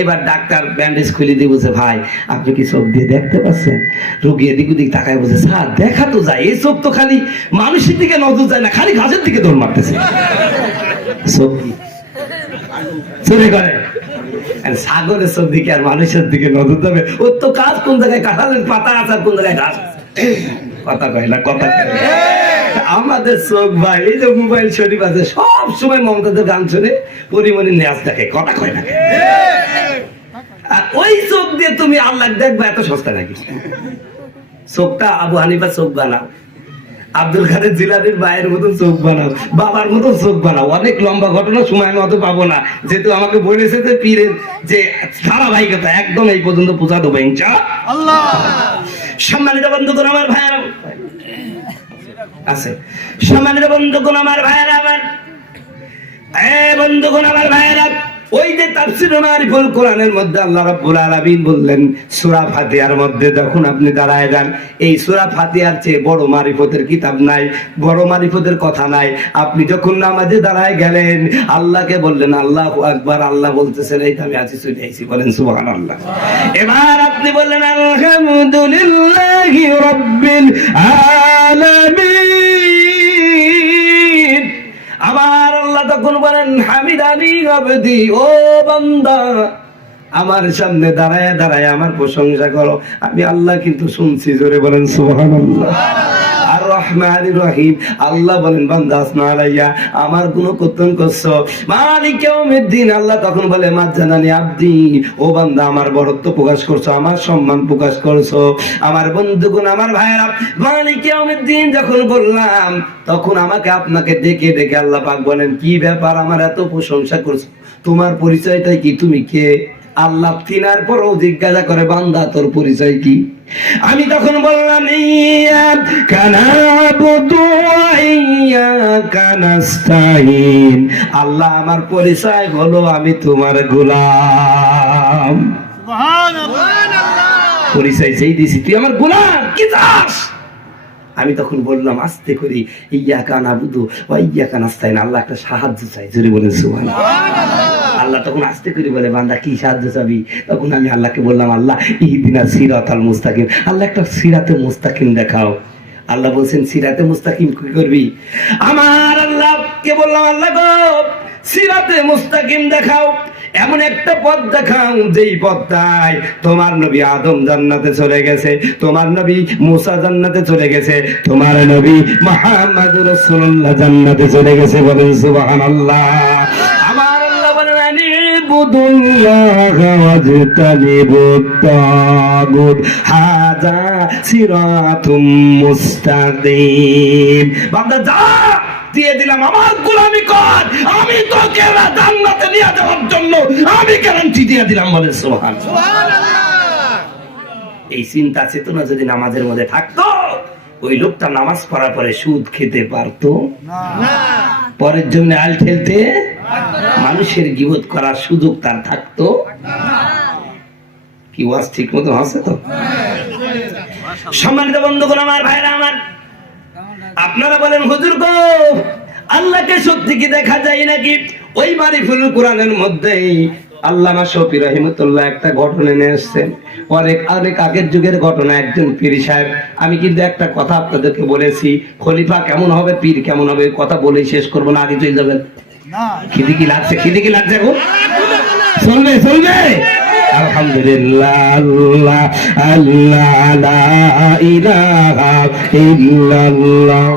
এবার ডাক্তার ব্যান্ডেজ খুলে দিয়ে বলছে, ভাই আপনি কি চোখ দিয়ে দেখতে পাচ্ছেন? রোগী এদিক ওদিক তাকায় বলছে, স্যার দেখা তো যায়, এই চোখ তো খালি মানুষের দিকে নজর যায় না, খালি ঘাসের দিকে দৌড় মারতেছে। চোখ চুরি করে, ছাগলের চোখ দিকে আর মানুষের দিকে নজর দেবে? ওর তো কাজ কোন জায়গায় কাঁঠালের পাতা আছে আর কোন জায়গায় ঘাস। কথা কয় না, কথা আমাদের চোখ ভাই, এই যে মোবাইল শরীফ আছে, সব সময় মমতাদের গান শুনে পরিমণি নেয়াজ দেখে। কথা কয় না, আর ওই চোখ দিয়ে তুমি আল্লাহ দেখবা, এত সস্তা নাকি? চোখটা আবু হানিফা চোখ বানাও, আব্দুল কাদের জিলানীর ভাইয়ের মতন চোখ বানাও, বাবার মতন চোখ বানাও। অনেক লম্বা ঘটনা, সময় আমি অত পাবো না, যেহেতু আমাকে বলেছে যে পীরের যে ধারাবাহিকতা একদম এই পর্যন্ত পৌঁছা দেবো ইনশাআল্লাহ। সম্মানিত বন্ধুগণ আমার ভাইয়েরা আছে, সম্মানিত বন্ধুগণ আমার ভাইয়েরা, আমার বন্ধুগণ আমার ভাইয়েরা, ওই যে তাফসীরে মারিফুল কোরআনের মধ্যে আল্লাহ রাব্বুল আলামিন বললেন, সূরা ফাতিহার মধ্যে যখন আপনি দাঁড়ায় যান, এই সূরা ফাতিহার চেয়ে বড় মারিফতের কিতাব নাই, বড় মারিফতের কথা নাই। আপনি যখন নামাজে দাঁড়ায় গেলেন, আল্লাহকে বললেন আল্লাহু আকবার, আল্লাহ বলতেছেন এই তো আমি আছি, চলে আইছি, বলেন সুবহানাল্লাহ। এবার আপনি বললেন আলহামদুলিল্লাহি রাব্বিল আলামিন। আবার আল্লাহ তখন বলেন হামিদানি আবদি, ও বান্দা আমার সামনে দাঁড়ায় দাঁড়ায় আমার প্রশংসা করো, আমি আল্লাহ কিন্তু শুনছি। জোরে বলেন সুবহানাল্লাহ। আর রহমানির রহিম। আল্লাহ বলেন বান্দা আসনা আলাইয়া আমার গুণকীর্তন করছো। মালিক ইয়াউমিদ্দিন আল্লাহ তখন বলে মাজ্জানানি আব্দি, ও বান্দা আমার বড়ত্ব প্রকাশ করছো, আমার সম্মান প্রকাশ করছো। আমার বন্ধুগণ, আমার ভাইয়েরা, মালিক ইয়াউমিদ্দিন যখন বললাম তখন আমাকে আপনাকে ডেকে ডেকে আল্লাহ পাক বলেন কি ব্যাপার আমার এত প্রশংসা করছো, তোমার পরিচয়টাই কি, তুমি কে? আল্লাহ তিনার পরও জিজ্ঞাসা করে বান্দা তোর পরিচয় কি? আমি তখন বললাম ইয়াকা না'বুদু ওয়া ইয়াকা নাস্তাঈন, আল্লাহ আমার পরিচয় হলো আমি তোমার গোলাম। সুবহানাল্লাহ, পরিচয় যেই দিছি তুই আমার গোলাম, কি চাস? আমি তখন বললাম আস্তে করে ইয়াকা না'বুদু ওয়া ইয়াকা নাস্তাঈন, আল্লাহ একটা সাহায্য চাই, জোরে বলেন সুবহানাল্লাহ। আল্লাহ তখন আস্তে করে বলে বান্দা কি সাহায্য চাবি? তখন আমি আল্লাহকে বললাম আল্লাহ ইহদিনাস সিরাতাল মুস্তাকিম, আল্লাহ একটা সিরাতে মুস্তাকিম দেখাও। আল্লাহ বলছেন সিরাতে মুস্তাকিম কি করবি? আমার আল্লাহকে বললাম আল্লাহ গো সিরাতে মুস্তাকিম দেখাও, এমন একটা পথ দেখাও যেই পথটায় তোমার নবী আদম জান্নাতে চলে গেছে, তোমার নবী মুসা জান্নাতে চলে গেছে, তোমার নবী মুহাম্মদুর রাসূলুল্লাহ জান্নাতে চলে গেছে। বলেন সুবহানাল্লাহ। আমার আল্লাহ বলেন আনিবুদুল্লাহ ওয়াজতানিবুত তাগুত হাযা সিরাতুম মুস্তাকিম। বান্দা যা, দিয়ে দিলাম আমার গোলামি কর, আমি তোকে জান্নাতে নিয়ে যাওয়ার জন্য আমি গ্যারান্টি দিয়ে দিলাম। বলে সুবহানাল্লাহ। এই চিন্তা চেতনা যদি নামাজের মধ্যে থাকতো ওই লোকটা নামাজ পড়ার পরে সুদ খেতে পারতো না, পরের জন্য আল ঠেলতে, মানুষের গীবত করার সুযোগ তার থাকতো না। কি ওয়াজ ঠিক মতো আছে তো? সম্মানিত বন্ধুগণ, আমার ভাইরা আমার, আপনারা বলেন হুজুর গো আল্লাহকে সত্যি কি দেখা যায় নাকি? ওই মারিফুল কোরআনের মধ্যেই আল্লামা শফি রহিমাতুল্লাহ একটা ঘটনা নিয়ে আসছেন, অনেক আগের যুগের ঘটনা। একজন পীর সাহেব, আমি কিন্তু একটা কথা আপনাদেরকে বলেছি, খলিফা কেমন হবে, পীর কেমন হবে, কথা বলেই শেষ করবো না, আগে চলে যাবেন। খিদিকি লাগছে, খিদিকি লাগছে গো, চলবে চলবে। আলহামদুলিল্লাহ, আল্লাহ আল্লাহ লা ইলাহা ইল্লাল্লাহ।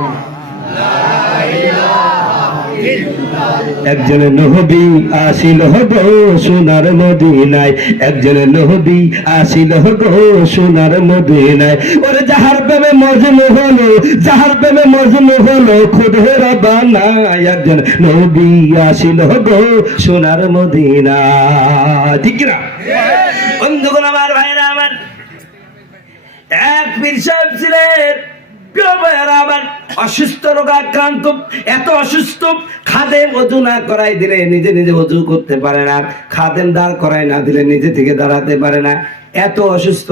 একজন নবী আসিল গো সোনার মদিনায়, একজন নবী আসিল গো সোনার মদিনায়। ওরে যাহার প্রেমে মজনু হলো, যাহার প্রেমে মজনু হলো খুদে রব্বানায়। একজন নবী আসিল গো সোনার মদিনায়। ঠিক না বন্ধুগণ, আমার ভাইরা আমার, এক পীর সাহেব ছিলেন, আবার অসুস্থ রোগাক্রান্ত, এত অসুস্থ খাদেম ওযু না করাই দিলে নিজে নিজে ওযু করতে পারে না, খাদেম দাঁড় করাই না দিলে নিজে থেকে দাঁড়াতে পারে না, এত অসুস্থ।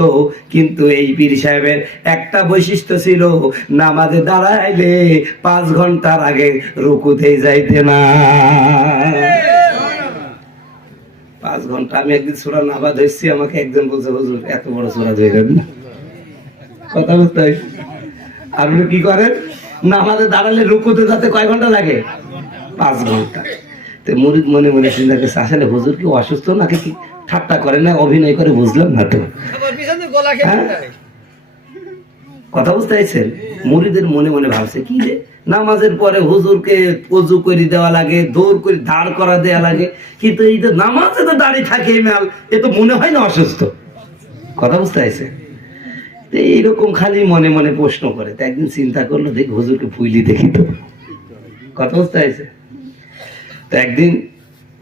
কিন্তু এই পীর সাহেবের একটা বৈশিষ্ট্য ছিল, নামাজে দাঁড়াইলে 5 ঘন্টার আগে রুকুতে যাইতে না। 5 ঘন্টা। আমি একদিন সূরা নাবা ধরছি, আমাকে একজন বলছে হুজুর এত বড় সূরা ধরবেন না, কথা বুঝতে হয়। আপনি কি করেন? নামাজে দাঁড়ালে রুকুতে যাতে কয় ঘন্টা লাগে? 5 ঘন্টা। তো মুরিদ মনে মনে চিন্তা করছে আসলে হুজুর কি অসুস্থ নাকি কি ঠাট্টা করে না অভিনয় করে, বুঝলাম না তো। কথা বুঝতে চাইছেন? মুরিদের মনে মনে ভাবছে কি রে, নামাজের পরে হুজুরকে ওযু করে দেওয়া লাগে, দৌড় করে দাঁড় করা দেওয়া লাগে, কিন্তু এই যে নামাজে তো দাঁড়িয়ে থাকে মেল, এ তো মনে হয় না অসুস্থ। কথা বুঝতে চাইছে? এইরকম খালি মনে মনে প্রশ্ন করে। তো একদিন চিন্তা করলো দেখ হুজুরকে ফুইলি দেখি তো। কথা বুঝতে চাইছে? তো একদিন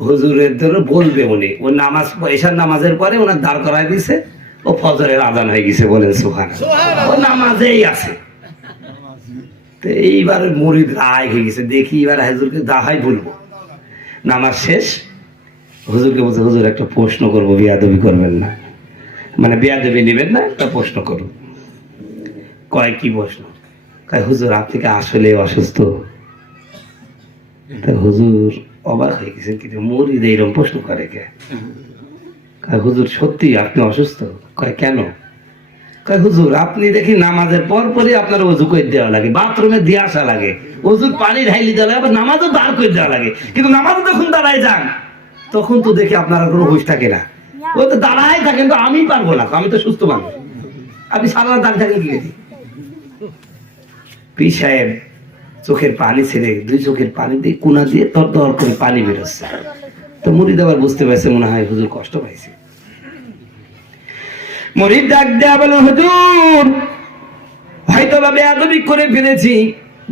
হুজুরের ধরে বলবে উনি, ও নামাজ এশার নামাজের পরে ওনার দাঁড় করায় দিছে, ও ফজরের আযান হয়ে গেছে। বলেন সুবহানাল্লাহ। ও নামাজেই আছে। তো এইবার মুরিদ রায় হয়ে গেছে, দেখি এবার হুজুরকে দাহাই বলবো। নামাজ শেষ, হুজুরকে বলছে হুজুর একটা প্রশ্ন করবো, বেয়াদবি করবেন না, মানে বেয়াদবি নেবেন না, একটা প্রশ্ন করুন। কয় কি প্রশ্ন? কয় হুজুর আপনি কি আসলে অসুস্থ? হুজুর অবাক হয়ে গেছেন, কিন্তু মুরিদ এইরকম প্রশ্ন করে কে? কয় হুজুর সত্যি আপনি অসুস্থ? কয় কেন? কয় হুজুর আপনি দেখি নামাজের পর পরই আপনার ওযু করে দেওয়া লাগে, বাথরুমে দিয়ে আসা লাগে, ওযুর পানি ঢাইলি দেওয়া লাগে, আবার নামাজও দাঁড় করে দেওয়া লাগে, কিন্তু নামাজও যখন দাঁড়ায় যান তখন তো দেখি আপনার কোনো হুঁশ থাকে না। ওই তো দাঁড়ায় থাকেন, তো আমি পারবো না, আমি তো সুস্থ মানুষ, আপনি সারা দাঁড়িয়ে থাকেন কি? পীর সাহেব চোখের পানি ছেড়ে, দুই চোখের পানি দিয়ে কোনা দিয়ে তর তর করে পানি বেরোচ্ছে। তো মুরিদ আবার বুঝতে পারছে, মনে হয় হুজুর কষ্ট পাইছে। মুরিদ ডাক দেয়া বলেন, হুজুর হয়তো বা বেয়াদবি করে ফেলেছি,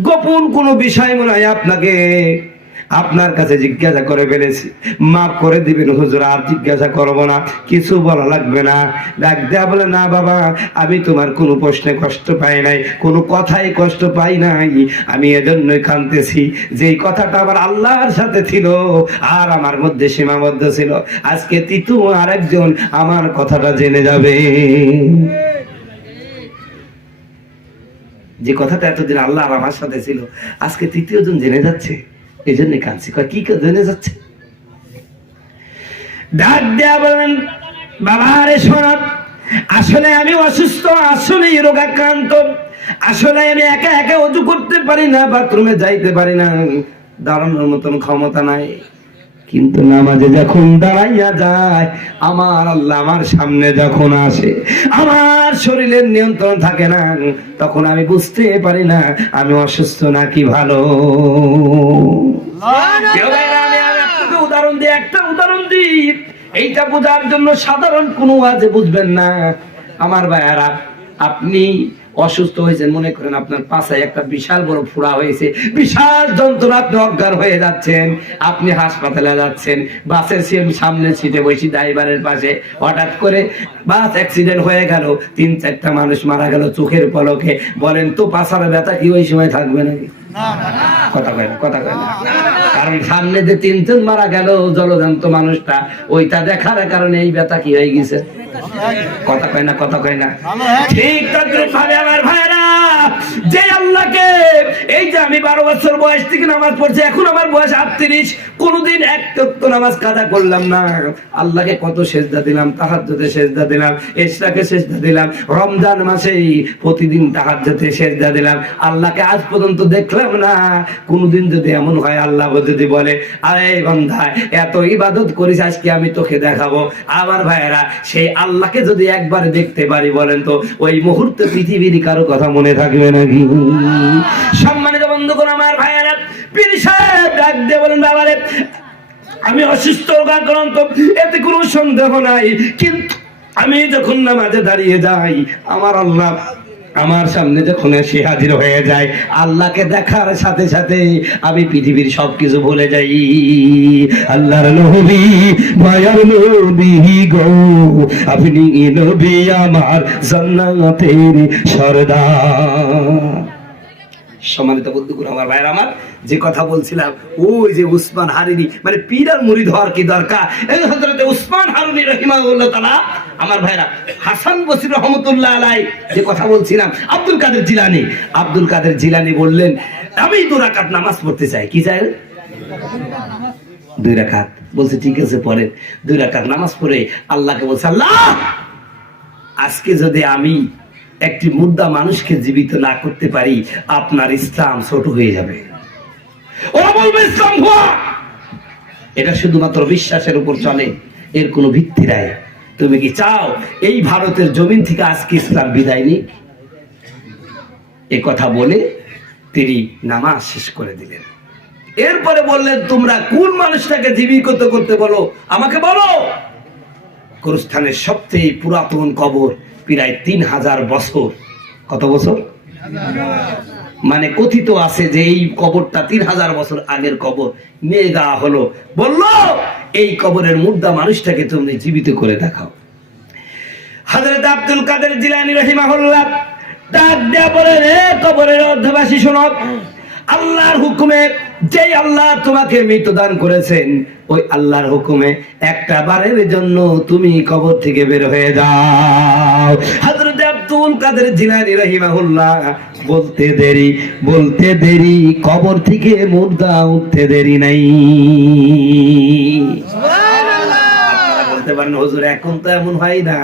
গোপন কোনো বিষয় মনে হয় আপনাকে আপনার কাছে জিজ্ঞাসা করে ফেলেছি, মাফ করে দিবেন হুজুর, আর জিজ্ঞাসা করবো না, কিছু বলা লাগবে না। ডাক দেয়া বলে, না বাবা, আমি তোমার কোনো প্রশ্নে কষ্ট পাই নাই, কোনো কথাই কষ্ট পাই নাই। আমি এজন্যই কাঁদতেছি যেই কথাটা আমার আল্লাহর সাথে ছিল আর আমার মধ্যে সীমাবদ্ধ ছিল, আজকে তিতু আর একজন আমার কথাটা জেনে যাবে। যে কথাটা এতদিন আল্লাহ আর আমার সাথে ছিল, আজকে তৃতীয় জন জেনে যাচ্ছে, এই জন্য কাঁদছি। কি জেনে যাচ্ছে? ডাক দেয়া বলেন, বাবা রে শোনো, আসলে আমি অসুস্থ, আসলে রোগাক্রান্ত, আসলে আমি একা একা ওযু করতে পারি না, বাথরুমে যাইতে পারি না, দাঁড়ানোর মতন ক্ষমতা নাই। কিন্তু নামাজে যখন দাঁড়াইয়া যায়, আমার আল্লাহ আমার সামনে যখন আসে, আমার শরীরের নিয়ন্ত্রণ থাকে না, তখন আমি বুঝতে পারি না আমি অসুস্থ নাকি ভালো। একটা উদাহরণ দিই, এইটা বোঝার জন্য সাধারণ কোনো ওয়াজে বুঝবেন না আমার ভাইয়ারা। আপনি অসুস্থ হয়েছেন, মনে করেন আপনার পাশায় একটা বিশাল বড় ফোড়া হয়েছে, বিশাল যন্ত্রণা, আপনি অজ্ঞান হয়ে যাচ্ছেন, আপনি হাসপাতালে যাচ্ছেন, বাসের সামনে সিটে বসে ড্রাইভারের পাশে, হঠাৎ করে বাস অ্যাক্সিডেন্ট হয়ে গেল, 3-4টা মানুষ মারা গেল চোখের পলকে। বলেন তো পাছার ব্যথা কি ওই সময় থাকবে নাকি? কথা কয় না, কথা কয় না। কারণ সামনে যে 3 জন মারা গেল জলজান্ত মানুষটা, ওইটা দেখার কারণে এই ব্যথা কি হয়ে গেছে? কথা কয় না, কথা কয় না। ঠিক তদ্রুপভাবে আমার ভাইরা, যে আল্লাহকে, এই যে আমি 12 বছর বয়স থেকে নামাজ পড়ছি, এখন আমার বয়স 38, কোনদিন এক ওয়াক্ত নামাজ কাজা করলাম না। আল্লাহকে কত সেজদা দিলাম, তাহাজ্জুদে সেজদা দিলাম, ইশরাকে সেজদা দিলাম, রমজান মাসেই প্রতিদিন তাহাজ্জুদে সেজদা দিলাম। আল্লাহকে আজ পর্যন্ত দেখলাম না। কোনদিন যদি এমন হয় আল্লাহ যদি বলে, আরে বান্দা এত ইবাদত করিস, আজকে আমি তোকে দেখাবো, আমার ভাইয়েরা সেই আল্লাহকে যদি একবার দেখতে পারি, বলেন তো ওই মুহূর্তে পৃথিবীর কারো কথা মনে থাকবে নাকি? সম্মানিত বন্ধুগণ, আমার ভাইয়েরা, পীর সাহেব ডাক দিয়ে বলেন, বাবারে আমি অসুস্থ, রোগাক্রান্ত, এতে কোনো সন্দেহ নাই, কিন্তু আমি যখন নামাজে দাঁড়িয়ে যাই, আমার আল্লাহ আমার সামনে যখন এসে হাজির হয়ে যায়, আল্লাহকে দেখার সাথে সাথে আমি পৃথিবীর সবকিছু ভুলে যাই। আল্লাহর নবী, মায়ার নবী গো, আপনি নবী আমার জান্নাতের সরদার। সম্মানিত বন্ধুগণ, আমার ভাইরা আমার, যে কথা বলছিলাম, ওই যে উসমান হারুনি, মানে পীর আর মুরিদ হওয়ার কি দরকার? এই হযরত উসমান হারুনি রাহিমাহুল্লাহ তাআলা, আমার ভাইরা, হাসান বসরি রহমাতুল্লাহ আলাইহি যে কথা বলছিলাম, আব্দুল কাদের জিলানী, আব্দুল কাদের জিলানী বললেন, আমি 2 রাকাত নামাজ পড়তে চাই। কি চাই? 2 রাকাত। বলছে ঠিক আছে পড়েন। 2 রাকাত নামাজ পড়ে আল্লাহকে বলছে, আল্লাহ আজকে যদি আমি একটি মুর্দা মানুষকে জীবিত না করতে পারি, আপনার ইসলাম ছোট হয়ে যাবে। ওরা বলবে ইসলাম ভুয়া। এটা শুধুমাত্র বিশ্বাসের উপর চলে, এর কোনো ভিত্তি নাই। তুমি কি চাও এই ভারতের জমিন থেকে আজকে ইসলাম বিদায় নিক? এ কথা বলে তিনি নামাজ শেষ করে দিলেন। এরপরে বললেন, তোমরা কোন মানুষটাকে জীবিত করতে বলো, আমাকে বলো। গোরস্থানের সবচেয়ে পুরাতন কবর, প্রায় 3000 বছর। কত বছর? মানে কথিত আছে যে এই কবরটা 3000 বছর আগের কবর নিয়ে যাওয়া হলো। বলল, এই কবরের মুর্দা মানুষটাকে তুমি জীবিত করে দেখাও। হযরত আব্দুল কাদের জিলানী রাহিমাহুল্লাহ ডাক দেয়া বলেন, হে কবরের অধিবাসী শোনো, আল্লাহর হুকুমে, যেই আল্লাহ তোমাকে মৃত্যু দান করেছেন, ওই আল্লাহর হুকুমে একটা বারের জন্য তুমি কবর থেকে বের হয়ে যাও। হযরত আব্দুল কাদের জিলানী রাহিমাহুল্লাহ বলতে দেরি কবর থেকে মুর্দা উঠতে দেরি নাই। সুবহানাল্লাহ। বলতে পারেন, হুজুর এখন তো এমন হয় না।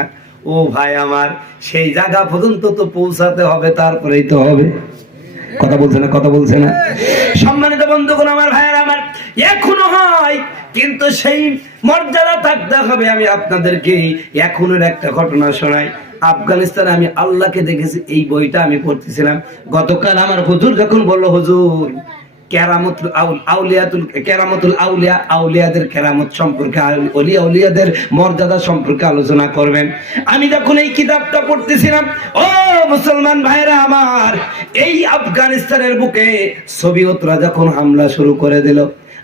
ও ভাই আমার, সেই জায়গা পর্যন্ত তো পৌঁছাতে হবে, তারপরেই তো হবে। কথা বলছে না, কথা বলছে না। সম্মানিত বন্ধুগণ, আমার ভাইয়েরা আমার, এখনো হয়, কিন্তু সেই মর্যাদা থাকতে হবে। আমি আপনাদেরকে এখনের একটা ঘটনা শোনাই। আফগানিস্তানে আমি আল্লাহকে দেখেছি, এই বইটা আমি পড়তেছিলাম গতকাল। আমার হুজুর যখন বলল, হুজুর কেরামতুল আউলিয়াতুল কেরামতুল আউলিয়া, আউলিয়াদের কেরামত সম্পর্কে, ওলিয়া আউলিয়াদের মর্যাদা সম্পর্কে আলোচনা করবেন। আমি যখন এই কিতাবটা পড়তেছিলাম, ও মুসলমান ভাইরা আমার, এই আফগানিস্তানের বুকে সোভিয়েতরা যখন হামলা শুরু করে দিল,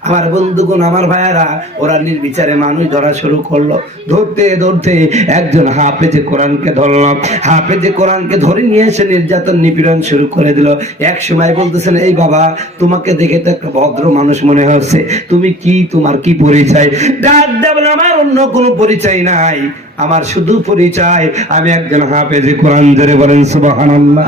আমার বন্ধুগণ, আমার ভাইয়ারা, ওরা নির্বিচারে মানুষ ধরা শুরু করলো। ধরতে ধরতে একজন হাফেজে কোরআনকে ধরলাম, হাফেজে কোরআনকে ধরে নিয়ে এসে নির্যাতন নিপীড়ন শুরু করে দিল। এক সময় বলতেছেন, এই বাবা, তোমাকে দেখে তো একটা ভদ্র মানুষ মনে হচ্ছে, তুমি কি, তোমার কি পরিচয়? ডাক দেবেন, আমার অন্য কোনো পরিচয় নাই, আমার শুধু পরিচয় আমি একজন হাফেজে কোরআন। ধরে বলেন সুবহানাল্লাহ।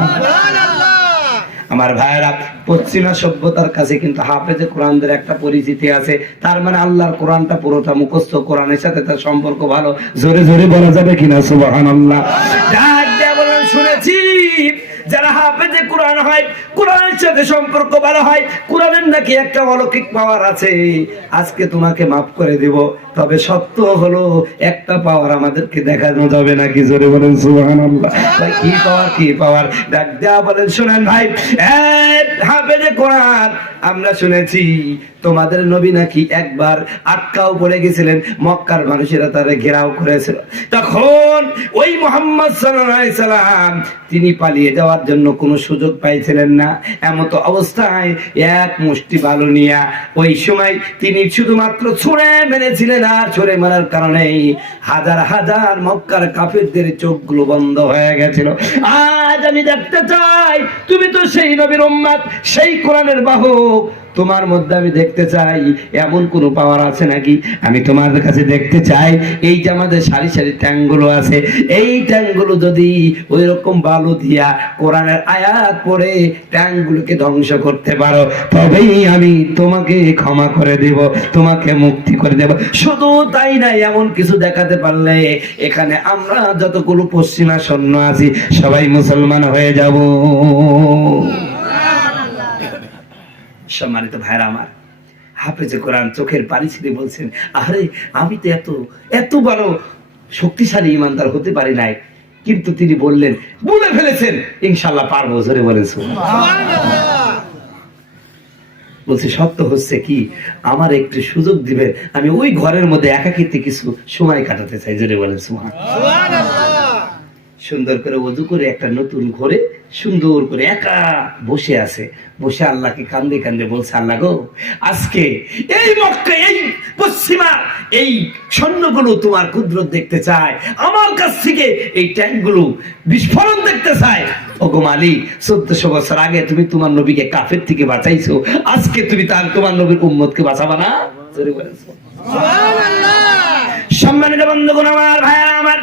আমার ভাইয়েরা, পশ্চিমা সভ্যতার কাছে কিন্তু হাফেজে কোরআনদের একটা পরিচিতি আছে। তার মানে আল্লাহর কোরআনটা পুরোটা মুখস্থ, কোরআনের সাথে তার সম্পর্ক ভালো। জোরে জোরে বলা যাবে কিনা সুবহানাল্লাহ? ডাক দিয়ে বলেন, শুনেছি যারা হাফেজে কোরআন হয়, কোরআনের সাথে সম্পর্ক ভালো হয়, কোরআনের নাকি একটা অলৌকিক পাওয়ার আছে। আজকে তোমাকে মাফ করে দিব, তবে সত্য হলো একটা পাওয়ার আমাদেরকে দেখানো যাবে নাকি। জোরে বলেন সুবহানাল্লাহ। কি পাওয়ার? কি পাওয়ার? ডাক দেয়া বলেন, শুনেন ভাই, হাফেজে কোরআন, আমরা শুনেছি তোমাদের নবী নাকি একবার আটকাও পড়ে গেছিলেন, মক্কার মানুষেরা তারে ঘেরাও করেছিল। তখন ওই মুহাম্মদ সাল্লাল্লাহু আলাইহি সাল্লাম তিনি পালিয়ে যাওয়ার জন্য কোনো সুযোগ পাইছিলেন না। এমত অবস্থায় এক মুষ্টি বালু নিয়া ওই সময় তিনি শুধুমাত্র ছুঁড়ে মেরেছিলেন, আর ছুঁড়ে মারার কারণে হাজার হাজার মক্কার কাফিরদের চোখগুলো বন্ধ হয়ে গেছিল। আজ আমি দেখতে চাই, তুমি তো সেই নবীর উম্মত, সেই কোরআনের বাহক, তোমার মধ্যে আমি দেখতে চাই এমন কোন পাওয়ার আছে নাকি। আমি তোমাদের কাছে দেখতে চাই, এই যে আমাদের সারি সারি ট্যাঙ্কগুলো আছে, এই ট্যাঙ্কগুলো যদি ওই রকম বালু দিয়া কোরআনের আয়াত পড়ে ট্যাঙ্কগুলোকে ধ্বংস করতে পারো, তবেই আমি তোমাকে ক্ষমা করে দেব, তোমাকে মুক্তি করে দেব। শুধু তাই না, এমন কিছু দেখাতে পারলে এখানে আমরা যতগুলো পশ্চিমা সৈন্য আছি সবাই মুসলমান হয়ে যাব। সম্মানিত ভাইরা আমার, হাফেজে কোরআন চোখের পানি ছেড়ে বলছেন, আরে আমি তো এত বড় শক্তিশালী ইমানদার হতে পারি নাই, কিন্তু তিনি বললেন, বলে ফেলেছেন, ইনশাআল্লাহ পারবো। জোরে বলেন সুবহানাল্লাহ। বলছে, সত্য হচ্ছে কি, আমার একটু সুযোগ দিবেন, আমি ওই ঘরের মধ্যে একাকিত্বে কিছু সময় কাটাতে চাই। জোরে বলেন সুবহানাল্লাহ। সুন্দর করে ওযু করে একটা নতুন ঘরে সুন্দর করে একা বসে আছে, বসে আল্লাহকে কান্দে কান্দে বলছে, আল্লাহ গো, আজকে এই মক্কা, এই পশ্চিমা, এই সৈন্যগুলো তোমার কুদরত দেখতে চায়, আমার কাছ থেকে এই ট্যাঙ্কগুলো বিস্ফোরণ দেখতে চায়। ওগো মালিক, 1400 বছর আগে তুমি তোমার নবীকে কাফের থেকে বাঁচাইছো, আজকে তুমি তোমার নবীর উম্মতকে বাঁচাবা না? সুবহানাল্লাহ। সম্মানিত বন্ধুগণ আমার, ভাইরা আমার,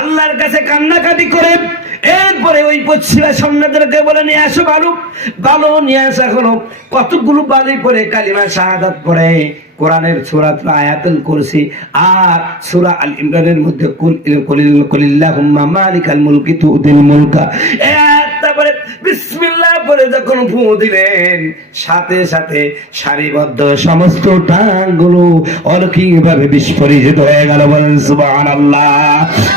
আল্লাহর কাছে কান্নাকাটি করে এরপরে ওই পশ্চিমা সৈন্যদেরকে বলে, নিয়ে আসো বালু নিয়ে আসা হলো। কতগুলো বালি পরে কালিমা শাহাদাত পড়ে কোরআনের সূরা আয়াতুল কুরসি আর সূরা আল ইমরানের মধ্যে কুলিল্লাহুম্মা মালিকাল মুলকি তুতিল মুলকা, তারপরে বিসমিল্লাহ বলে যখন ফু দিলেন, সাথে সাথে সারিবদ্ধ সমস্ত টাঙ্গুলো অলৌকিকভাবে বিস্ফোরিত হয়ে গেল। বলেন সুবহানাল্লাহ।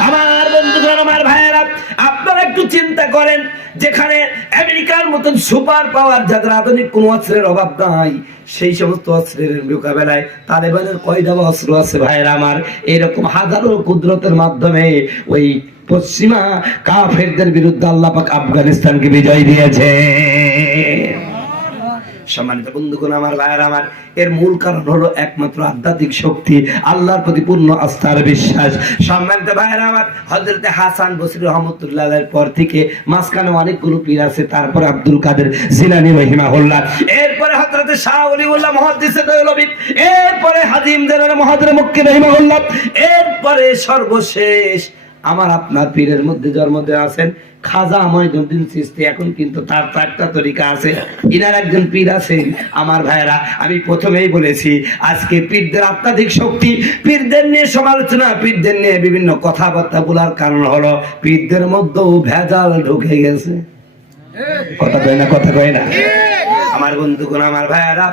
আমার বন্ধুগণ, আমার ভাইয়েরা, আপনারা একটু চিন্তা করেন, যেখানে আমেরিকার মতন সুপার পাওয়ার, যাদের আধুনিক কোন অস্ত্রের অভাব নাই, সেই সমস্ত অস্ত্রের মোকাবেলায় তালেবানের কয়টা অস্ত্র আছে ভাইয়েরা আমার। এরকম হাজারো কুদরতের মাধ্যমে ওই পশ্চিমা কাফেরদের বিরুদ্ধে আল্লাহ পাক আফগানিস্তানকে বিজয় দিয়েছে। সম্মানিত বন্ধুগণ আমার, ভাইয়েরা আমার, এর মূল কারণ হলো একমাত্র আধ্যাত্মিক শক্তি, আল্লাহর প্রতি পূর্ণ আস্থার বিশ্বাস। সম্মানিত ভাইয়েরা আমার, হযরতে হাসান বসরি রহমাতুল্লাহ আলাইহির পর থেকে মাঝখানে অনেকগুলো পীর আছে, তারপরে আব্দুল কাদের জিলানী রাহিমাহুল্লাহ, এরপরে হযরতে শাহ ওলিউল্লাহ মুহাদ্দিসে দেওলভী, এরপরে হাজিম জালাল মুহাদ্দির মক্কি রাহিমাহুল্লাহ, এরপরে সর্বশেষ আমার আপনার পীরের মধ্যে জন্ম দেওয়া আছেন খাজা মঈনুদ্দিন চিশতি। এখন কিন্তু তার একটা তরিকা আছে, ইনার একজন পীর আছেন। আমার ভাইরা, আমি প্রথমেই বলেছি, আজকে পীরদের আধ্যাত্মিক শক্তি, পীরদের নিয়ে সমালোচনা, পীরদের নিয়ে বিভিন্ন কথাবার্তা বলার কারণ হলো পীরদের মধ্যেও ভেজাল ঢুকে গেছে। কথা কয় না আমার বন্ধুগণ, আমার ভাইয়ারা,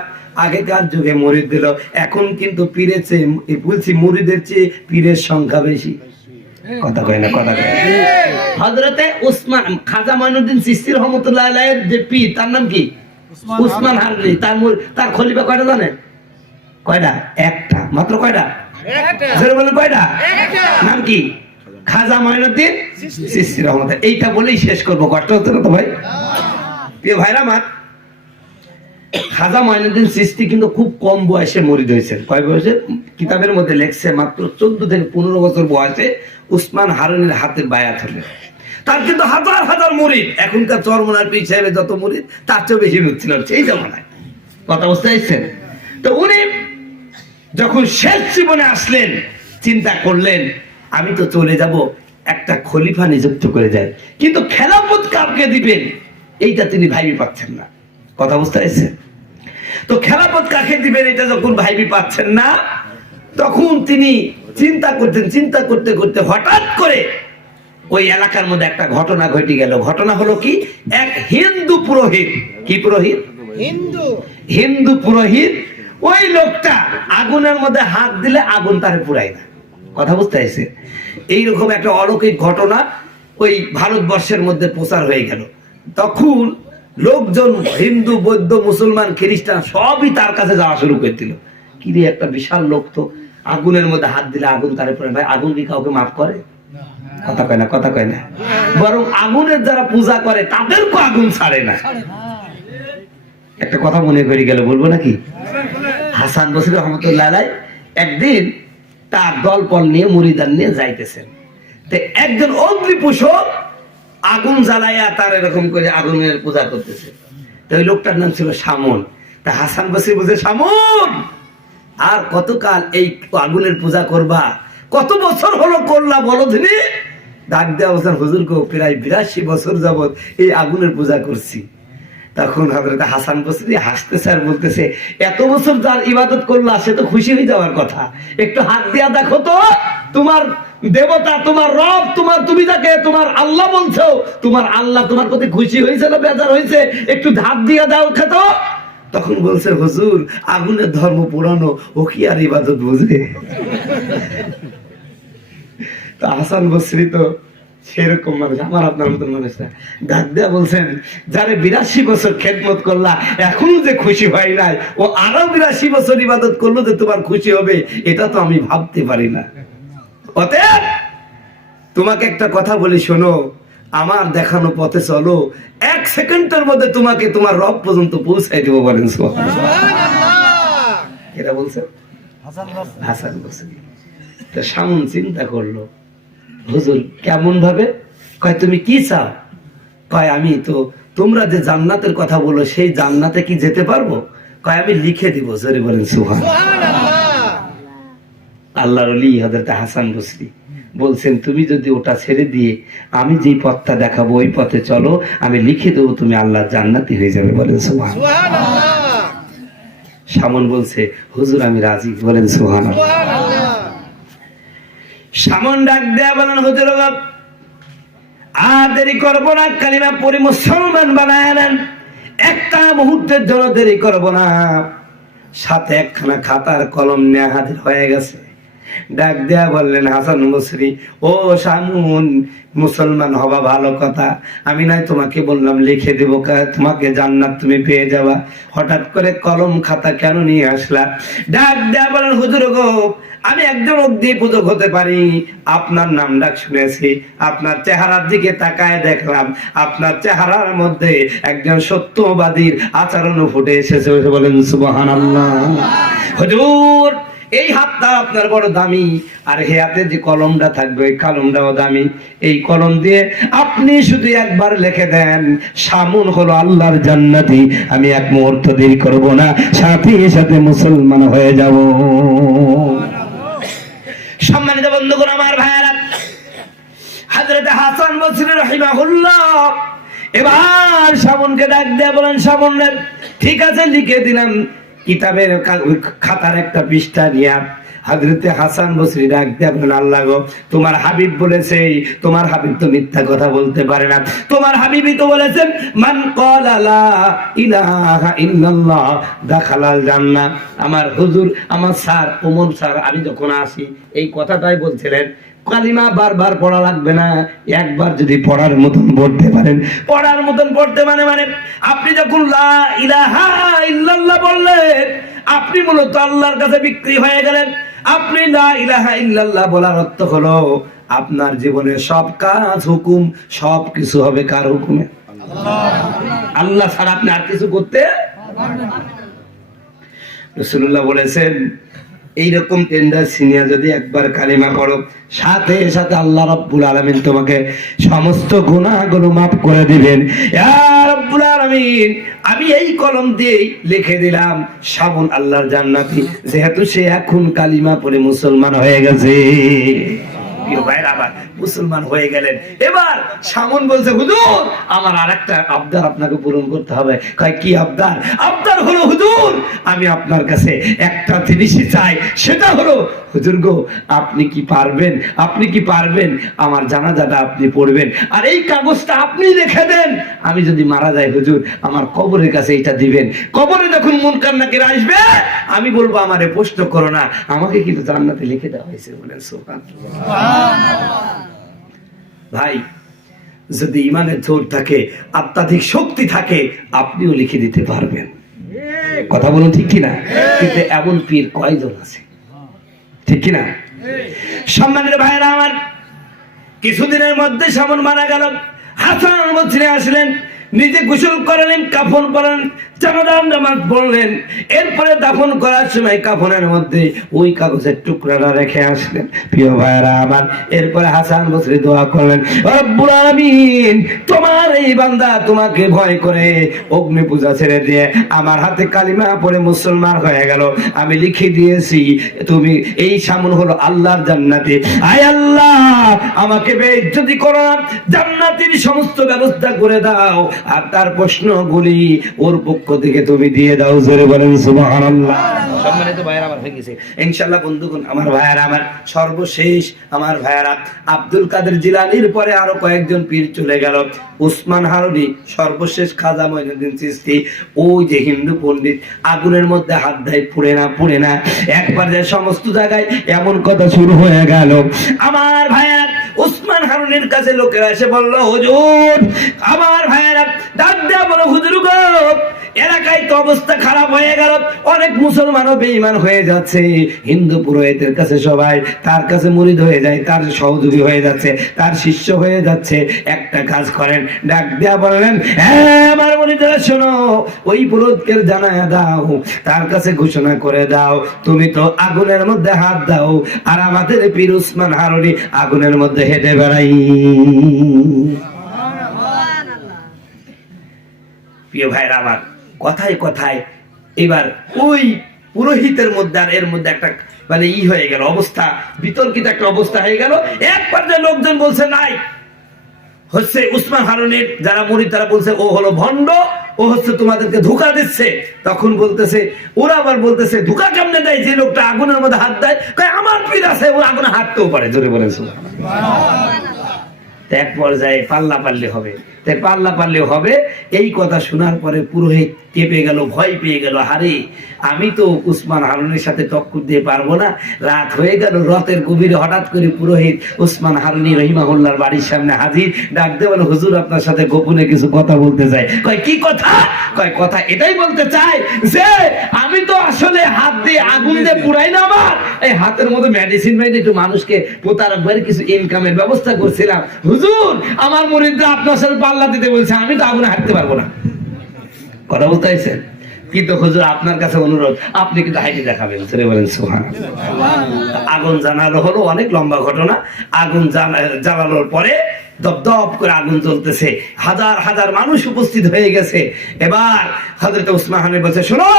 আগেকার যুগে মুরিদ দিল, এখন কিন্তু পীরের চেয়ে, বলছি মুরিদের চেয়ে পীরের সংখ্যা বেশি। কথা কয় না, কথা কয়। হযরতে উসমান খাজা মঈনুদ্দিন চিশতি রহমাতুল্লাহ আলাইহির যে পীর, তার নাম কি? উসমান হারুনি। তার খলিফা কয়টা জানেন? কয়টা? একটা মাত্র। কয়টা? জোরে বলেন কয়টা? নাম কি? খাজা মঈনুদ্দিন চিশতি রহমাতুল্লাহ। এইটা বলেই শেষ করবো। কষ্ট হচ্ছে না তো ভাই? প্রিয় ভাইরা আমার, খাজা মঈনুদ্দিন চিশতি কিন্তু খুব কম বয়সে মুরিদ হয়েছেন। কয় বয়সে? কিতাবের মধ্যে লেখছে মাত্র 14 থেকে 15 বছর বয়সে উসমান হারুনির হাতে বায়াত হলেন। তার কিন্তু হাজার হাজার মুরিদ। এখনকার চরমনার পীর সাহেবের যত মুরিদ তার চেয়ে বেশি হচ্ছিল সেই জামানায়। কথা বুঝতে পারছেন? তো উনি যখন শেষ জীবনে আসলেন, চিন্তা করলেন আমি তো চলে যাব, একটা খলিফা নিযুক্ত করে যায়, কিন্তু খেলাফত কাকে দিবেন এইটা তিনি ভাবি পাচ্ছেন না। কথা বুঝতে পারছেন? তো খেলাফত কাকে দিবেন এটা যখন ভাবি পাচ্ছেন না, তখন তিনি চিন্তা করতেন। চিন্তা করতে করতে হঠাৎ করে ওই এলাকার মধ্যে একটা ঘটনা ঘটে গেল। ঘটনা হলো কি, এক হিন্দু পুরোহিত, কি পুরোহিত? হিন্দু পুরোহিত। ওই লোকটা আগুনের মধ্যে হাত দিলে আগুন তারে পুরায় না। কথা বুঝতে পারছে? এইরকম একটা অলৌকিক ঘটনা ওই ভারতবর্ষের মধ্যে প্রচার হয়ে গেল। তখন লোকজন, হিন্দু, বৌদ্ধ, মুসলমান, খ্রিস্টান সবই তার কাছে যাওয়া শুরু করে দিল। কি রে, একটা বিশাল লোক তো আগুনের মধ্যে হাত দিলে আগুন তারে পুরায়। ভাই, আগুন কি কাউকে মাফ করে? কথা কয় না, কথা কয় না। বরং আগুনের যারা পূজা করে তাদেরকে আগুন ছাড়ে না। একটা কথা মনে করে গেল, বলবো নাকি? হাসান বসরি রহমতুল্লাহ আলাইহি একদিন তার দলপল নিয়ে, মুরিদান নিয়ে যাইতেছেন। তো একজন অগ্নিপূষক আগুন জ্বালাইয়া তার এরকম করে আগুনের পূজা করতেছে। তো ওই লোকটার নাম ছিল শামুন। তা হাসান বসরি বলছে, শামুন আর কতকাল এই আগুনের পূজা করবা? কত বছর হলো করলা বলো দিনি? ডাক দেওয়া বলছেন, হুজুর গো, প্রায় 82 বছর যাবত এই আগুনের পূজা করছি। তখন হযরত হাসান বসরি হাসতেছে আর বলতেছে, এত বছর যার ইবাদত করলা সে তো খুশি হয়ে যাওয়ার কথা। একটু হাত দিয়া দেখো তো, তোমার দেবতা, তোমার রব, তুমি যাকে তোমার আল্লাহ বলছো, তোমার আল্লাহ তোমার প্রতি খুশি হয়েছে না বেজার হয়েছে? একটু হাত দিয়া দাও খেত। তখন বলছে, হুজুর আগুনের ধর্ম পুরানো, ও কি আর ইবাদত বুঝে? তা হাসান বসরি তো সেরকম মানুষ, আমার আপনার মতন মানুষ না। ডাক দেয়া বলছেন, যারে 82 বছর খেদমত করলা এখনো যে খুশি হয় নাই, ও আরো 82 বছর ইবাদত করলো যে তোমার খুশি হবে, এটা তো আমি ভাবতে পারি না। অতএব তোমাকে একটা কথা বলি, শোনো, আমার দেখানো পথে চলো, 1 সেকেন্ডের মধ্যে তোমাকে তোমার রব পর্যন্ত পৌঁছাই দেবো। বলেন সুবহানাল্লাহ। এটা বলছেন হাসান বসরি। তো শামুন চিন্তা করলো, হুজুর কেমন ভাবে? কয়, তুমি কি চাও? কয়, আমি তো তোমরা যে জান্নাতের কথা বলো সেই জান্নাতে কি যেতে পারবো? কয়, আমি লিখে দিব। জোরে বলেন সুবহানাল্লাহ। আল্লাহর ওলি হযরত হাসান বসরি বলছেন, তুমি যদি ওটা ছেড়ে দিয়ে আমি যেই পথটা দেখাবো ওই পথে চলো, আমি লিখে দেবো তুমি আল্লাহর জান্নাতি হয়ে যাবে। বলেন সুবহানাল্লাহ। শামুন বলছে, হুজুর আমি রাজি। বলেন সুবহানাল্লাহ। শামুন ডাক দেয়া বলেন, হুজুর আর দেরি করবো না, কালিমা পড়ে মুসলমান বানায় নেন। একটা মুহূর্তের জন্য দেরি করবো না। সাথে একখানা খাতার কলম নিয়ে হাজির হয়ে গেছে। ডাক দেয়া বললেন, হাসান বসরি, ও শামুন, মুসলমান হবা ভালো কথা, আমি নাই তোমাকে বললাম লিখে দেবো, তোমাকে জান্নাত তুমি পেয়ে যাবা, হঠাৎ করে কলম খাতা কেন নিয়ে আসলা? ডাক দেয়া বলেন, হুজুর গো, আমি একজন অগ্নিপূজক হতে পারি, আপনার নাম ডাক শুনেছি, আপনার চেহারার দিকে তাকায় দেখলাম আপনার চেহারার মধ্যে একজন সত্যবাদীর আচরণ ফুটে এসেছে। বলেন সুবহানাল্লাহ। হুজুর এই হাতটা আপনার বড় দামি, আর হে হাতে যে কলমটা থাকবে ওই কলমটাও দামি। এই কলম দিয়ে আপনি শুধু একবার লিখে দেন, শামুন হলো আল্লাহর জান্নাতি, আমি এক মুহূর্ত দেরি করব না, সাথে সাথে মুসলমান হয়ে যাব। সম্মানিত বন্ধুগণ, আমার ভাইয়েরা, হযরত হাসান বসরি রাহিমাহুল্লাহ এবার শামুনকে ডাক দেয়া বলেন, শামুন ঠিক আছে লিখে দিলাম। কিতাবের খাতার একটা পৃষ্ঠা নিয়ে হযরত হাসান বসরি ডাক দেয়া বলেন, আল্লাহ গো, তোমার হাবিব বলেছে, তোমার হাবিব তো মিথ্যা কথা বলতে পারে না, তোমার হাবিবই তো বলেছেন, মান ক্বালা লা ইলাহা ইল্লাল্লাহ দাখালাল জান্নাহ। আমার হুজুর, আমার স্যার ওমর স্যার, আমি যখন আসি এই কথাটাই বলছিলেন, কালিমা বারবার পড়া লাগবে না, একবার যদি পড়ার মতন পড়তে পারেন, পড়ার মতন পড়তে মানে আপনি যখন লা ইলাহা ইল্লাল্লাহ বললেন, আপনি মূলত আল্লাহর কাছে বিক্রি হয়ে গেলেন। আপনি লা ইলাহা ইল্লাল্লাহ বলার অর্থ হলো আপনার জীবনের সব কাজ হুকুম সব কিছু হবে কার হুকুমে? আল্লাহ ছাড়া আপনি আর কিছু করতে পারবেন না। রাসূলুল্লাহ বলেছেন এইরকম টেন্ডার সিনিয়া যদি একবার কালিমা পড়ো, সাথে সাথে আল্লাহ রাব্বুল আলামিন তোমাকে সমস্ত গুনাহগুলো মাফ করে দিবেন। ইয়া রাব্বুল আলামিন, আমি এই কলম দিয়ে লিখে দিলাম শামুন আল্লাহর জান্নাতি, যেহেতু সে এখন কালিমা পড়ে মুসলমান হয়ে গেছে। প্রিয় ভাইরা আমার, মুসলমান হয়ে গেলেন। এবার শামুন বলছে, হুজুর আমার আরেকটা আবদার আপনাকে পূরণ করতে হবে। কয় কি আবদার? আবদার হলো হুজুর আমি আপনার কাছে একটা জিনিসই চাই, সেটা হলো হুজুর গো আপনি কি পারবেন আমার জানাজাটা আপনি পড়বেন, আর এই কাগজটা আপনি রেখে দেন, আমি যদি মারা যাই হুজুর আমার কবরের কাছে এটা দিবেন। কবরে যখন মুনকার নাকির আসবে আমি বলবো আমারে প্রশ্ন করো না, আমাকে কিন্তু জান্নাতে লিখে দেওয়া হয়েছে। বলেন সুবহানাল্লাহ। ভাই যদি ইমানের জোর থাকে, আত্মাধিক শক্তি থাকে, আপনিও লিখে দিতে পারবেন। কথা বলুন ঠিক কিনা? কিন্তু এমন পীর কয়জন আছে, ঠিক কিনা? সম্মানের ভাইরা আমার, কিছুদিনের মধ্যে শামুন মারা গেল। হাসান বছরে আসলেন, নিজে গোসল করলেন, কাফন পরলেন, জানাজার নামাজ পড়লেন। এরপরে দাফন করার সময় কাফনের মধ্যে ওই কাগজের টুকরাটা রেখে আসলেন। প্রিয় ভাইরা আমার, এরপরে হাসান বসরি দোয়া করলেন, রব্বুল আলামিন তোমার এই বান্দা তোমাকে ভয় করে অগ্নি পূজা ছেড়ে দিয়ে আমার হাতে কালিমা পড়ে মুসলমান হয়ে গেল। আমি লিখে দিয়েছি তুমি এই শামুন হলো আল্লাহর জান্নাতি। আয় আল্লাহ আমাকে বেইজ্জতি করো না, জান্নাতের সমস্ত ব্যবস্থা করে দাও, আর তার প্রশ্নগুলি ওর পক্ষ থেকে তুমি দিয়ে দাও। জোরে বলেন সুবহানাল্লাহ। সম্মানিত ভাইরা আমার, হয়ে গেছে ইনশাআল্লাহ। বন্ধুগণ আমার, ভাইরা আমার, সর্বশেষ আমার ভাইরা আব্দুল কাদের জিলানীর পরে আরো কয়েকজন পীর চলে গেল। উসমান হারুনি, সর্বশেষ খাজা মঈনুদ্দিন চিশতি, ওই যে হিন্দু পণ্ডিত আগুনের মধ্যে হাত দেয়, পুড়ে না। একবার যে সমস্ত জায়গায় এমন কথা শুরু হয়ে গেল। আমার ভাইরা উসমান হারুনির কাছে লোকেরা এসে বলল, হুজুর আমার ভাইরা ডাক দেয়া বলো, হুজুর গো এলাকায় তো অবস্থা খারাপ হয়ে গেল, অনেক মুসলমানও বেঈমান হয়ে যাচ্ছে, হিন্দু পুরোহিতের কাছে সবাই তার কাছে মুরিদ হয়ে যায়, তার সহযোগী হয়ে যাচ্ছে, তার শিষ্য হয়ে যাচ্ছে। একটা কাজ করেন। ডাক দেয়া বললেন, হ্যাঁ আমার মুরিদরা শোনো, ওই পুরোহিতকে জানায়া দাও, তার কাছে ঘোষণা করে দাও তুমি তো আগুনের মধ্যে হাত দাও, আর আমাদের পীর উসমান হারুনি আগুনের মধ্যে হেঁটে বেড়াই। প্রিয় ভাইরা আমার, কথায় কথায় এবার ওই পুরোহিতের মধ্যে আর এর মধ্যে একটা মানে হয়ে গেল, অবস্থা বিতর্কিত একটা অবস্থা হয়ে গেল। এক পর্যায়ে লোকজন বলছে নাই হচ্ছে উসমান হারুনির যারা মুরিদ তারা বলছে ও হলো ভণ্ড, ও হচ্ছে তোমাদেরকে ধোঁকা দিচ্ছে। তখন বলতেছে, ওরা আবার বলতেছে ধোঁকা কেমনে দেয়, যে লোকটা আগুনের মধ্যে হাত দেয়, আমার পীর আছে ও আগুনে হাঁটতেও পারে। জোরে বলেন সুবহানাল্লাহ। এক পর্যায়ে পাল্লাপাল্লি হবে। এই কথা শোনার পরে পুরোহিত কেঁপে গেল, ভয় পেয়ে গেল, হারে আমি তো উসমান হারুনির সাথে টক্কর দিয়ে পারবো না। রাত হয়ে গেল, রাতের গভীরে হঠাৎ করে পুরোহিত উসমান হারুনি রহিমাহুল্লাহর বাড়ির সামনে হাজির। ডাক দিয়ে বলে, হুজুর আপনার সাথে গোপনে কিছু কথা বলতে চাই। কয় কি কথা? কয় কথা এটাই বলতে চাই যে আমি তো আসলে হাত দিয়ে আগুন দিয়ে পুরাই না, আমার এই হাতের মধ্যে মেডিসিন মেরে একটু মানুষকে প্রতারকভাবে কিছু ইনকামের ব্যবস্থা করছিলাম। হুজুর আমার মুরিদরা আপনার সাথে পাল্লা দিতে বলছে, আমি তো আগুনে হাঁটতে পারবো না। কথা বলতে চাইছেন? কিন্তু হুজুর আপনার কাছে অনুরোধ, আপনি কিন্তু হাইটে দেখাবেন। সেটা বলেন সুবহানাল্লাহ। আগুন জানালো হলো, অনেক লম্বা ঘটনা। আগুন জ্বালানোর পরে দপদপ করে আগুন জ্বলতেছে, হাজার হাজার মানুষ উপস্থিত হয়ে গেছে। এবার হযরত উসমান হারুনি বলছে, শোনো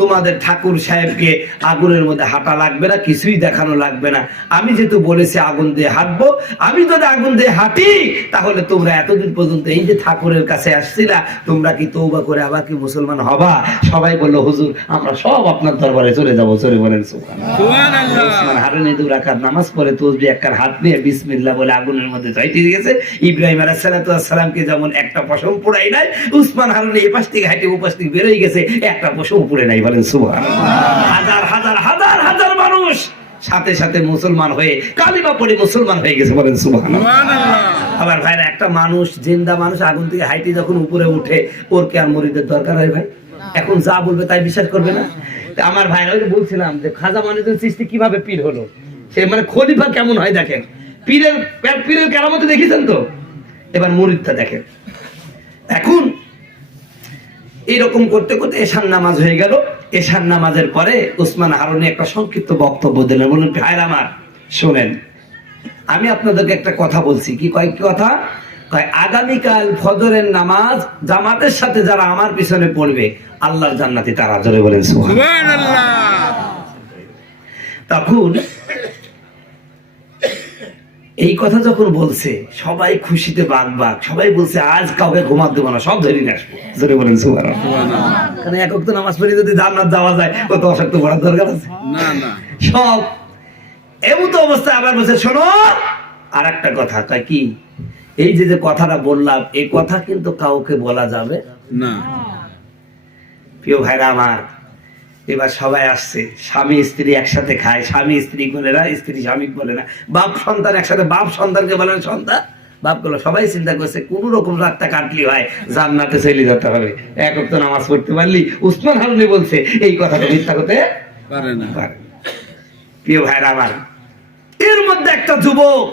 তোমাদের ঠাকুর সাহেবকে আগুনের মধ্যে হাঁটা লাগবে না, কিছুই দেখানো লাগবে না। আমি যেহেতু বলেছি আগুন দিয়ে হাঁটবো, আমি যদি আগুন দিয়ে হাঁটি তাহলে তোমরা এতদিন পর্যন্ত এই যে ঠাকুরের কাছে আসছিলা, তোমরা কি তওবা করে আবার কি মুসলমান হবা? সবাই বলল, হুজুর আমরা সব আপনার দরবারে চলে যাবো। চলে বলেন সুবহানাল্লাহ। উসমান হারুনি 2 রাকাত নামাজ পড়ে তাসবিহ একখান হাত নিয়ে বিসমিল্লাহ বলে আগুনের মধ্যে যাইতে গেছে। ইব্রাহিম আলাইহিস সালামকে যেমন একটা পশম পোড়াই নাই, উসমান হারুনি এই পাশ থেকে হাঁটে ও পাশ থেকে বেরোয় গেছে, একটা পশম পুড়ে নাই। বলেন সুবহানাল্লাহ। হাজার হাজার হাজার হাজার মানুষ সাথে সাথে মুসলমান হয়ে কালিমা পড়ে মুসলমান হয়ে গেছে, বলেন সুবহানাল্লাহ। আবার ভাইরা, একটা মানুষ, জিন্দা মানুষ আগুন থেকে হাইটে যখন উপরে উঠে, ওর কি আর মুরিদের দরকার হয় ভাই? এখন যা বলবে তাই বিশ্বাস করবে না? আমার ভাইরা, ওই বলছিলাম যে খাজা মাইনুদ্দিন চিশতি কিভাবে পীর হলো, সে মানে খলিফা কেমন হয় দেখেন, পীরের কেরামত দেখেছেন তো, এবার মুরিদটা দেখেন। এখন এইরকম করতে করতে এশার নামাজ হয়ে গেল। এশার নামাজের পরে ওসমান হারুনি একটা সংক্ষিপ্ত বক্তব্য দিলেন। বললেন, ভাইরা আমার শোনেন, আমি আপনাদেরকে একটা কথা বলছি। কি কয়েক কথা? আগামীকাল ফজরের নামাজ জামাতের সাথে যারা আমার পিছনে পড়বে, আল্লাহর জান্নাতি তারা। জোরে বলেন সুবহানাল্লাহ। তখন এই কথা যখন বলছে, সবাই খুশিতে বাগবাগ, সবাই বলছে আজ কাউকে ঘুমাতে দেবো না, সব ধরে নিয়ে আসবো। জোরে বলেন সুবহানাল্লাহ। কারণ এক ওয়াক্ত নামাজ পড়ে যদি জান্নাত যাওয়া যায়, ও তো অশক্ত পড়ার দরকার আছে না। সব এমন তো অবস্থা। আবার বলছে, শোনো আর একটা কথা। তাই কি? এই যে কথাটা বললাম, এই কথা কিন্তু কাউকে বলা যাবে না। প্রিয় ভাইরা আমার, এবার সবাই আসছে, স্বামী স্ত্রী একসাথে খায়, স্বামী স্ত্রী বলে না, স্ত্রী স্বামী বলে না, বাপ সন্তান একসাথে, বাপ সন্তানকে বলে না সন্তান, বাপ গুলো সবাই চিন্তা করছে কোন রকম রাতটা কাটলি হয়, জান্নাতে চলে যেতে হবে। এক ওয়াক্ত নামাজ পড়তে পারলি। ওসমান হারুনি বলছে এই কথাটা মিথ্যা করতে পারে না। প্রিয় ভাইরা আমার, এর মধ্যে একটা যুবক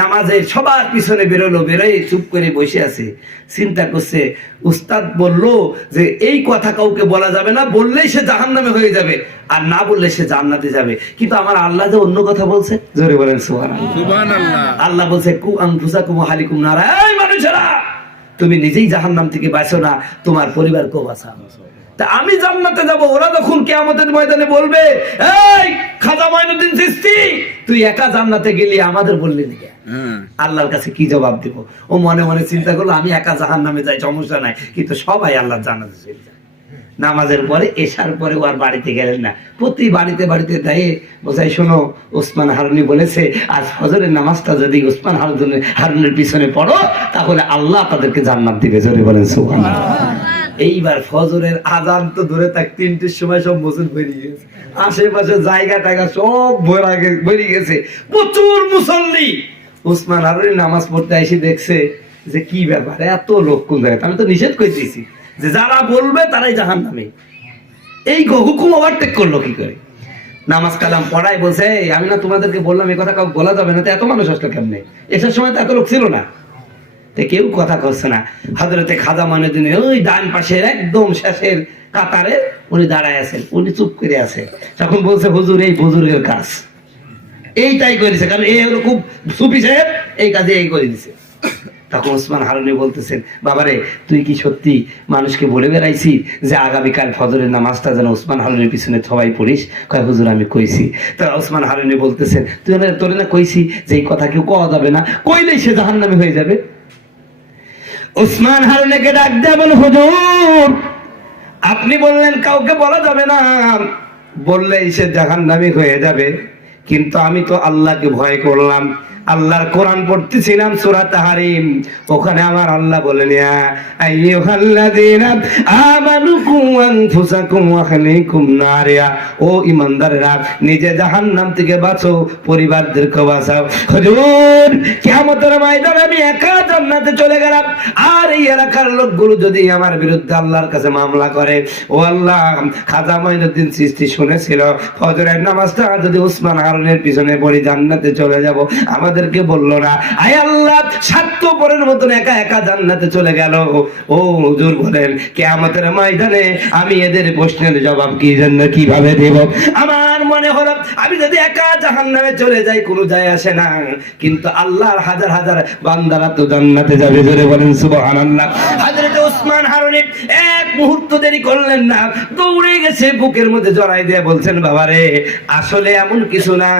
নামাজের সবার পিছনে বেরোলো, বেরোয় চুপ করে বসে আছে, চিন্তা করছে। উস্তাদ বললো যে এই কথা কাউকে বলা যাবে না, বললেই সে জাহান্নামে হয়ে যাবে, আর না বললে সে জান্নাতে যাবে। কিন্তু আমার আল্লাহ যে অন্য কথা বলছে। জোরে বলেন সুবহানাল্লাহ। আল্লাহ বলছে, কু আনফুসাকুম ওয়া আহলিকুম নারা, এই মানুষেরা তুমি নিজেই জাহান্নাম থেকে বাঁচো না, তোমার পরিবারকেও বাঁচাও। তা আমি জান্নাতে যাব, ওরা যখন কিয়ামতের ময়দানে বলবে, এই খাজা মাইনুদ্দিন চিশতি তুই একা জান্নাতে গেলি, আমাদের বললি না, আল্লাহর কাছে কি জবাব দেব? ও মনে মনে চিন্তা করলো, আমি একা জাহান্নামে যাই, সমস্যা নাই, কিন্তু সবাই আল্লাহর জান্নাতে চলে যায়। নামাজের পরে, এশার পরে ও আর বাড়িতে গেলেন না। প্রতি বাড়িতে বাড়িতে দেয় বোঝাই, শোনো ওসমান হারুনি বলেছে আজ ফজরের নামাজটা যদি ওসমান হারুনের পিছনে পড়ো, তাহলে আল্লাহ তাদেরকে জান্নাত দিবে। জোরে বলেন সুবহানাল্লাহ। এইবার ফজরের আজান তো ধরে থাক, 3টের সময় সব মসজিদ বেরিয়ে গেছে, আশেপাশে জায়গা টাকা সব বেরিয়ে গেছে, প্রচুর মুসল্লি। ওসমান হারুনি নামাজ পড়তে এসে দেখছে যে কি ব্যাপার, এত লোক কোন জায়গায়? আমি তো নিষেধ করে দিয়েছি যে যারা বলবে তারাই জাহান্নামে। এই হুকুম ওভারটেক করলো কি করে? নামাজ কালাম পড়াই বলছে, আমি না তোমাদেরকে বললাম এই কথা কাউকে বলা যাবে না, তো এত মানুষ আসলো কেমনে? এসব সময় তো এত লোক ছিল না, কেউ কথা করছে না। হযরতে খাজা মাইনুদ্দিন ওই ডান পাশের একদম শেষের কাতারে উনি দাঁড়ায় আছেন, উনি চুপ করে আছে। তখন বলছে, হুজুর এই বুজুর্গের কাজ এইটাই করেছে, কারণ এই হলো খুব সুফি সাহেব, এই কাজে এই করে দিছে। তখন ওসমান হারুনি বলতেছেন, বাবারে তুই কি সত্যি মানুষকে বলে বেড়াইছি যে আগামীকাল ফজরের নামাজটা যেন ওসমান হারুনির পিছনে সবাই পড়িস? কয় হুজুর আমি কইছি। তা ওসমান হারুনি বলতেছেন, তুই তোরে না কইছি যে এই কথা কেউ কওয়া যাবে না, কইলেই সে জাহান্নামী হয়ে যাবে। ওসমান হারুনিকে ডাক দেয়া বল, হুজুর আপনি বললেন কাউকে বলা যাবে না, বললেই সে জাহান্নামী হয়ে যাবে, কিন্তু আমি তো আল্লাহকে ভয় করলাম, আল্লাহর কোরআন পড়তেছিলাম সূরা তাহরিম, ওখানে আমার আল্লাহ বলেন, ইয়া আইয়ুহাল্লাযীনা আমানু কু আনফুসাকুম ওয়া আহলিকুম নারিয়া, ও ঈমানদাররা নিজে জাহান্নাম থেকে বাঁচো, পরিবারদেরকে বাঁচাও। হুজুর কিয়ামতের ময়দানে আমি একা জান্নাতে চলে গেলাম, আর এই এলাকার লোকগুলো যদি আমার বিরুদ্ধে আল্লাহর কাছে মামলা করে, ও আল্লাহ খাজা মাইনুদ্দিন চিশতি শুনেছিল ফজরের নামাজটা যদি ওসমান হারুনের পিছনে পড়ি জান্নাতে চলে যাব, আমাদেরকে বললো না। আয় আল্লাহ স্বার্থপরের মতন একা একা জান্নাতে চলে গেল। ও হুজুর বলেন কিয়ামতের ময়দানে আমি এদের প্রশ্নের জবাব কি জন্য কিভাবে দেব? আমার মনে হলো আমি যদি একা জাহান্নামে চলে যাই কোনো যায় আসে না, কিন্তু আল্লাহর হাজার হাজার বান্দারা তো জান্নাতে যাবে। জোরে বলেন সুবহানাল্লাহ। হযরত ওসমান হারুনি এক মুহূর্ত দেরি করলেন না, দৌড়ে গেছে, বুকের মধ্যে জড়াই দিয়ে বলছেন, বাবারে আসলে এমন কিছু না,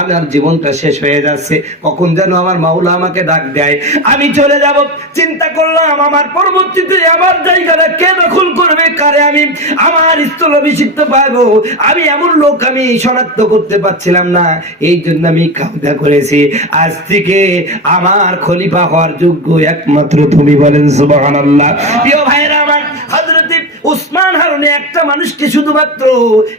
আমার জীবনটা শেষ হয়ে যাচ্ছে, কখন যেন আমার মাওলা আমাকে ডাক দেয়, আমি চলে যাব। চিন্তা করলাম আমার পরবর্তীতে আমার জায়গাটা কে দখল করবে, কারে আমি আমার স্থল অভিষিক্ত পাবো, আমি এমন লোক আমি শনাক্ত করতে পারছিলাম না, এই জন্য আমি কামনা করেছি আজ থেকে আমার খলিফা হওয়ার যোগ্য একমাত্র তুমি। বলেন সুবহানাল্লাহ। প্রিয় ভাইরা আমার, হযরত ওসমান হারুনি একটা একটা মানুষকে শুধুমাত্র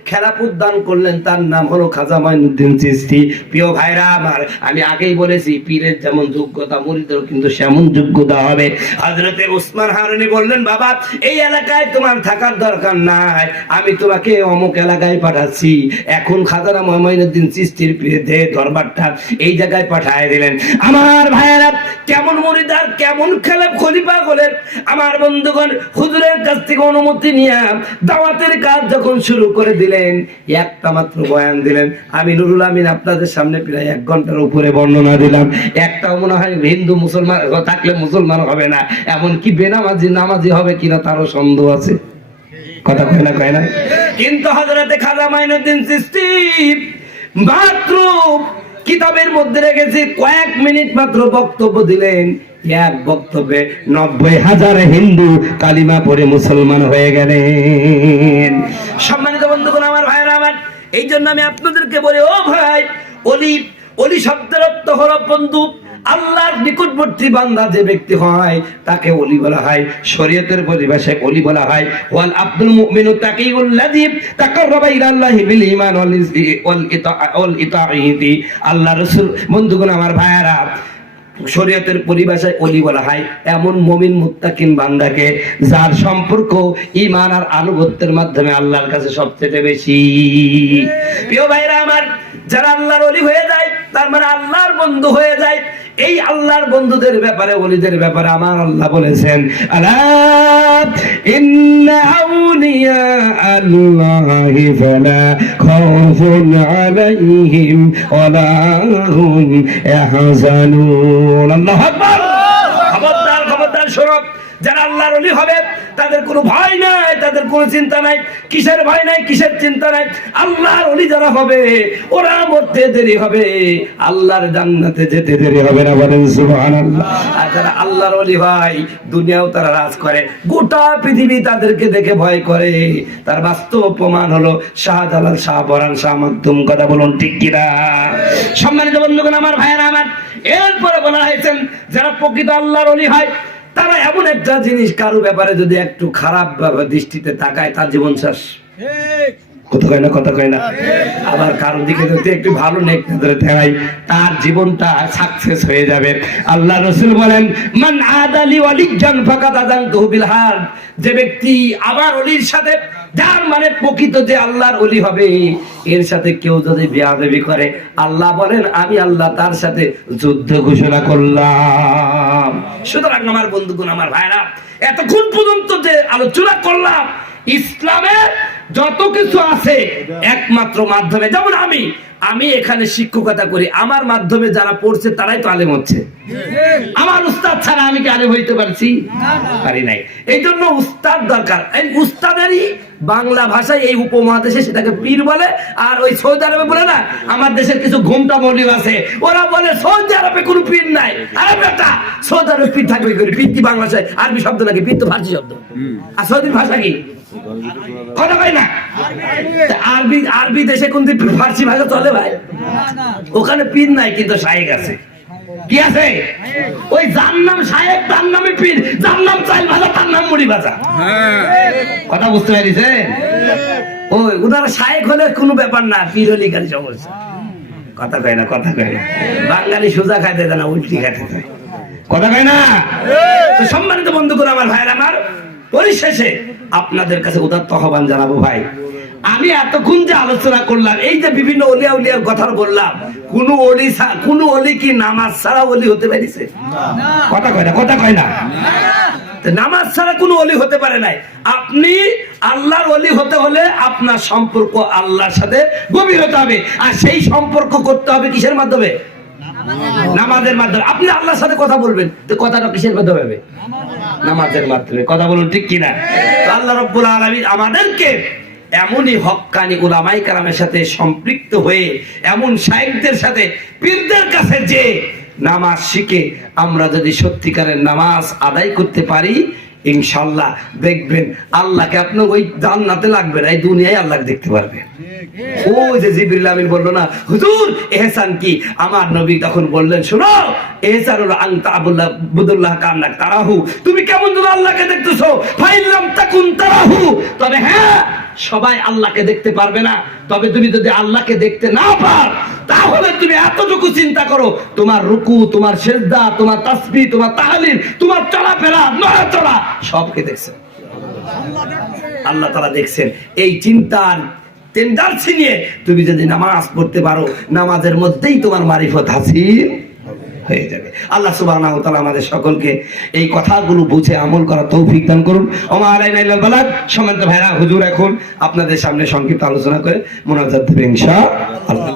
খেলাপুত দান করলেন, তার নাম হলো খাজা মাইনুদ্দিন চিশতি। প্রিয় ভাইরা আমার, আমি আগেই বলেছি পীরের যেমন যোগ্যতা মুরিদেরও কিন্তু সেমন যোগ্যতা হবে। হযরতে উসমান হারুনি বললেন, বাবা এই এলাকায় তোমার থাকার দরকার নাই, আমি তোমাকে অমুক এলাকায় পাঠাচ্ছি। এখন খাজা মাইনুদ্দিন চিশতির পীরের দরবারটা এই জায়গায় পাঠিয়ে দিলেন। আমার ভাইয়েরা, কেমন মুরিদ আর কেমন খলিফা হলেন। আমার বন্ধুগণ, হুজুরের কাছ থেকে অনুমতি নিয়ে দাওয়াতের কাজ যখন শুরু করে দিলেন, একটা মাত্র বয়ান দিলেন। আমি নুরুল আমিন আপনাদের সামনে প্রায় 1 ঘন্টার উপরে বর্ণনা দিলাম। একটাও মনে হয় হিন্দু মুসলমান থাকলে মুসলমান হবে না, এমনকি বেনামাজি নামাজি হবে কিনা তারও সন্দেহ আছে। কথা কয় না। কিন্তু হযরতে খাজা মাইনুদ্দিন চিশতি মাত্র কিতাবের মধ্যে রেখেছি কয়েক মিনিট মাত্র বক্তব্য দিলেন। এক বক্তব্যে 90,000 হিন্দু কালিমা পড়ে মুসলমান হয়ে গেলেন। সম্মানিত বন্ধুগণ, আমার ভাইরা আমার, এই জন্য আমি আপনাদেরকে বলি, ও ভাই, অলি অলি শব্দের অর্থ হলো বন্ধু। আল্লাহর নিকটবর্তী বান্দা যে ব্যক্তি হয় তাকে ওলি বলা হয়। শরীয়তের পরিভাষায় ওলি বলা হয় ওয়াল আব্দুল মুমিনু তাকিউল্লাযী তাকাররাবা ইলাল্লাহি বিল ঈমান ওয়াল ইতাঈতি। আল্লাহ রাসূল, বন্ধুগণ আমার ভাইয়েরা, শরীয়তের পরিভাষায় ওলি বলা হয় এমন মুমিন মুত্তাকিন বান্দাকে যার সম্পর্ক ঈমান আর আনুগত্যের মাধ্যমে আল্লাহর কাছে সবচেয়ে বেশি। প্রিয় ভাইরা আমার, যারা আল্লাহর ওলি হয়ে যায় তার মানে আল্লাহর বন্ধু হয়ে যায়। এই আল্লাহর বন্ধুদের ব্যাপারে, ওলিদের ব্যাপারে আমার আল্লাহ বলেছেন, আলা ইন্না আউলিয়া আল্লাহি ফালা খাউফুন আলাইহিম ওয়ালা হুম ইয়াহজানুন। আল্লাহু আকবার। খবরদার শোনো, যারা আল্লাহর ওলি হবে তাদের কোনো ভয় নাই, তাদের কোনো চিন্তা নাই। কিসের ভয় নাই, কিসের চিন্তা নাই? আল্লাহর ওলি যারা হবে ওরা মরতে দেরি হবে, আল্লাহর জান্নাতে যেতে দেরি হবে না। বলেন সুবহানাল্লাহ। আর যারা আল্লাহর ওলি হয় দুনিয়াও তারা রাজ করে, গোটা পৃথিবী তাদেরকে দেখে ভয় করে। তার বাস্তব প্রমাণ হলো শাহজালাল, শাহপরান, শাহ মাকদুম। কথা বলুন ঠিক কিনা? সম্মানিত বন্ধুগণ আমার ভাইয়েরা আমার, এরপরে বলা হয়েছেন যারা প্রকৃত আল্লাহর ওলি হয় তারা এমন একটা জিনিস, কারো ব্যাপারে যদি একটু খারাপ দৃষ্টিতে তাকায় তার জীবন শেষ। কথা কয় না। আবার কারোর দিকে যদি একটু ভালো নেক নজরে তাকায় তার জীবনটা সাকসেস হয়ে যাবে। আল্লাহ রাসূল বলেন, মান আদালি ওয়ালিয়ান ফাকাদ আযানতুহু বিল হারব। যে ব্যক্তি আমার ওলির সাথে, যার মানে প্রকৃত যে আল্লাহর ওলি হবে, এর সাথে কেউ যদি বেয়াদবি করে, আল্লাহ বলেন আমি আল্লাহ তার সাথে যুদ্ধ ঘোষণা করলাম। সুতরাং আমার বন্ধুগণ আমার ভাইরা, এতক্ষণ পর্যন্ত যে আলোচনা করলাম ইসলামের যত কিছু আছে একমাত্র মাধ্যমে, যেমন আমি এখানে শিক্ষকতা করি, আমার মাধ্যমে যারা পড়ছে তারাই তো আলেম হচ্ছে। আমার উস্তাদ ছাড়া আমি কি আলেম হইতে পারছি? পারি নাই। এই জন্য উস্তাদ দরকার। এই উস্তাদেরই বাংলা ভাষায় এই উপমহাদেশে সেটাকে পীর বলে, আর ওই সৌদি আরবে বলে না, আমার দেশের কিছু ঘুমটা মৌলবি আছে, ওরা বলে সৌদি আরবে কোনো পীর নাই। আরে বেটা, সৌদি আরবে পীর থাকবে কি? পীর কি বাংলা ভাষায় আরবি শব্দ নাকি? পীর তো ফার্সি শব্দ। আর সৌদির ভাষা কি? কথা কয় না। আরবি দেশে কোন ফার্সি ভাষা চলে ভাই? ওখানে পীর নাই কিন্তু শায়েখ আছে। কি আছে? ওই যার নাম শায়েখ তার নামে পীর, যার নাম চাইল ভাজা তার নাম মুড়ি ভাজা। কথা বুঝতে পারিছেন? ওই ওনারা শায়েখ হলে কোনো ব্যাপার না, পীর হলে খালি সমস্যা। কথা কয় না। বাঙালি সোজা খাইতে দেয় না, উল্টি খাইতে দেয়। কথা কয় না। সম্মানিত বন্ধুগণ আমার ভাইয়ের আমার, পরিশেষে আপনাদের কাছে উদাত্ত আহ্বান জানাবো ভাই, আমি এতক্ষণ যে আলোচনা করলাম, এই যে বিভিন্ন ওলিয়া উলিয়ার কথা বললাম, কোন ওলি কি নামাজ ছাড়া ওলি হতে পারিছে? কথা কয় না। নামাজ ছাড়া কোনো ওলি হতে পারে নাই। আপনি আল্লাহর ওলি হতে হলে আপনার সম্পর্ক আল্লাহর সাথে গভীর হতে হবে, আর সেই সম্পর্ক করতে হবে কিসের মাধ্যমে? নামাজের মাধ্যমে। আপনি আল্লাহর সাথে কথা বলবেন, তো কথাটা কিসের মাধ্যমে হবে? নামাজের মাধ্যমে। কথা বলুন ঠিক কিনা? আল্লাহ রাব্বুল আলামিন আমাদেরকে এমনই হক্কানি উলামায়ে কেরামের সাথে সম্পৃক্ত হয়ে, এমন শায়েখদের সাথে, পীরদের কাছে যে নামাজ শিখে আমরা যদি সত্যিকারের নামাজ আদায় করতে পারি, ইনশাআল্লাহ দেখবেন আল্লাহকে আপনি ওই জান্নাতে লাগবে না, এই দুনিয়ায় আল্লাহকে দেখতে পারবেন। ওই যে জিবরিল আমিন বললো না, হুজুর ইহসান কি? আমার নবী তখন বললেন, শোনো, ইহসান হলো আনতা আবুদুল্লাহ কান্নাক তারাহু, তুমি কেমন ধরে আল্লাহকে দেখতেছো, ফাইল্লাম তাকুন তারাহু, তবে হ্যাঁ সবাই আল্লাহকে দেখতে পারবে না, তবে তুমি যদি আল্লাহকে দেখতে না পার, তাহলে তুমি এতটুকু চিন্তা করো, তোমার রুকু, তোমার সিজদা, তোমার তাসবিহ, তোমার তাহলিল, তোমার চলাফেরা, নড়াচড়া সবকে দেখছেন আল্লাহ তাআলা দেখছেন। এই চিন্তার টেন্ডান্সি নিয়ে তুমি যদি নামাজ পড়তে পারো, নামাজের মধ্যেই তোমার মারিফত হাসিল হয়ে যাবে। আল্লাহ সুবহানাহু ওয়া তাআলা আমাদের সকলকে এই কথাগুলো বুঝে আমল করার তৌফিক দান করুন। ওমা আলাইনা ইল্লাল বালাগ। সম্মানিত ভাইরা, হুজুর এখন আপনাদের সামনে সংক্ষিপ্ত আলোচনা করে মুনাজাত দেবে ইনশাআল্লাহ।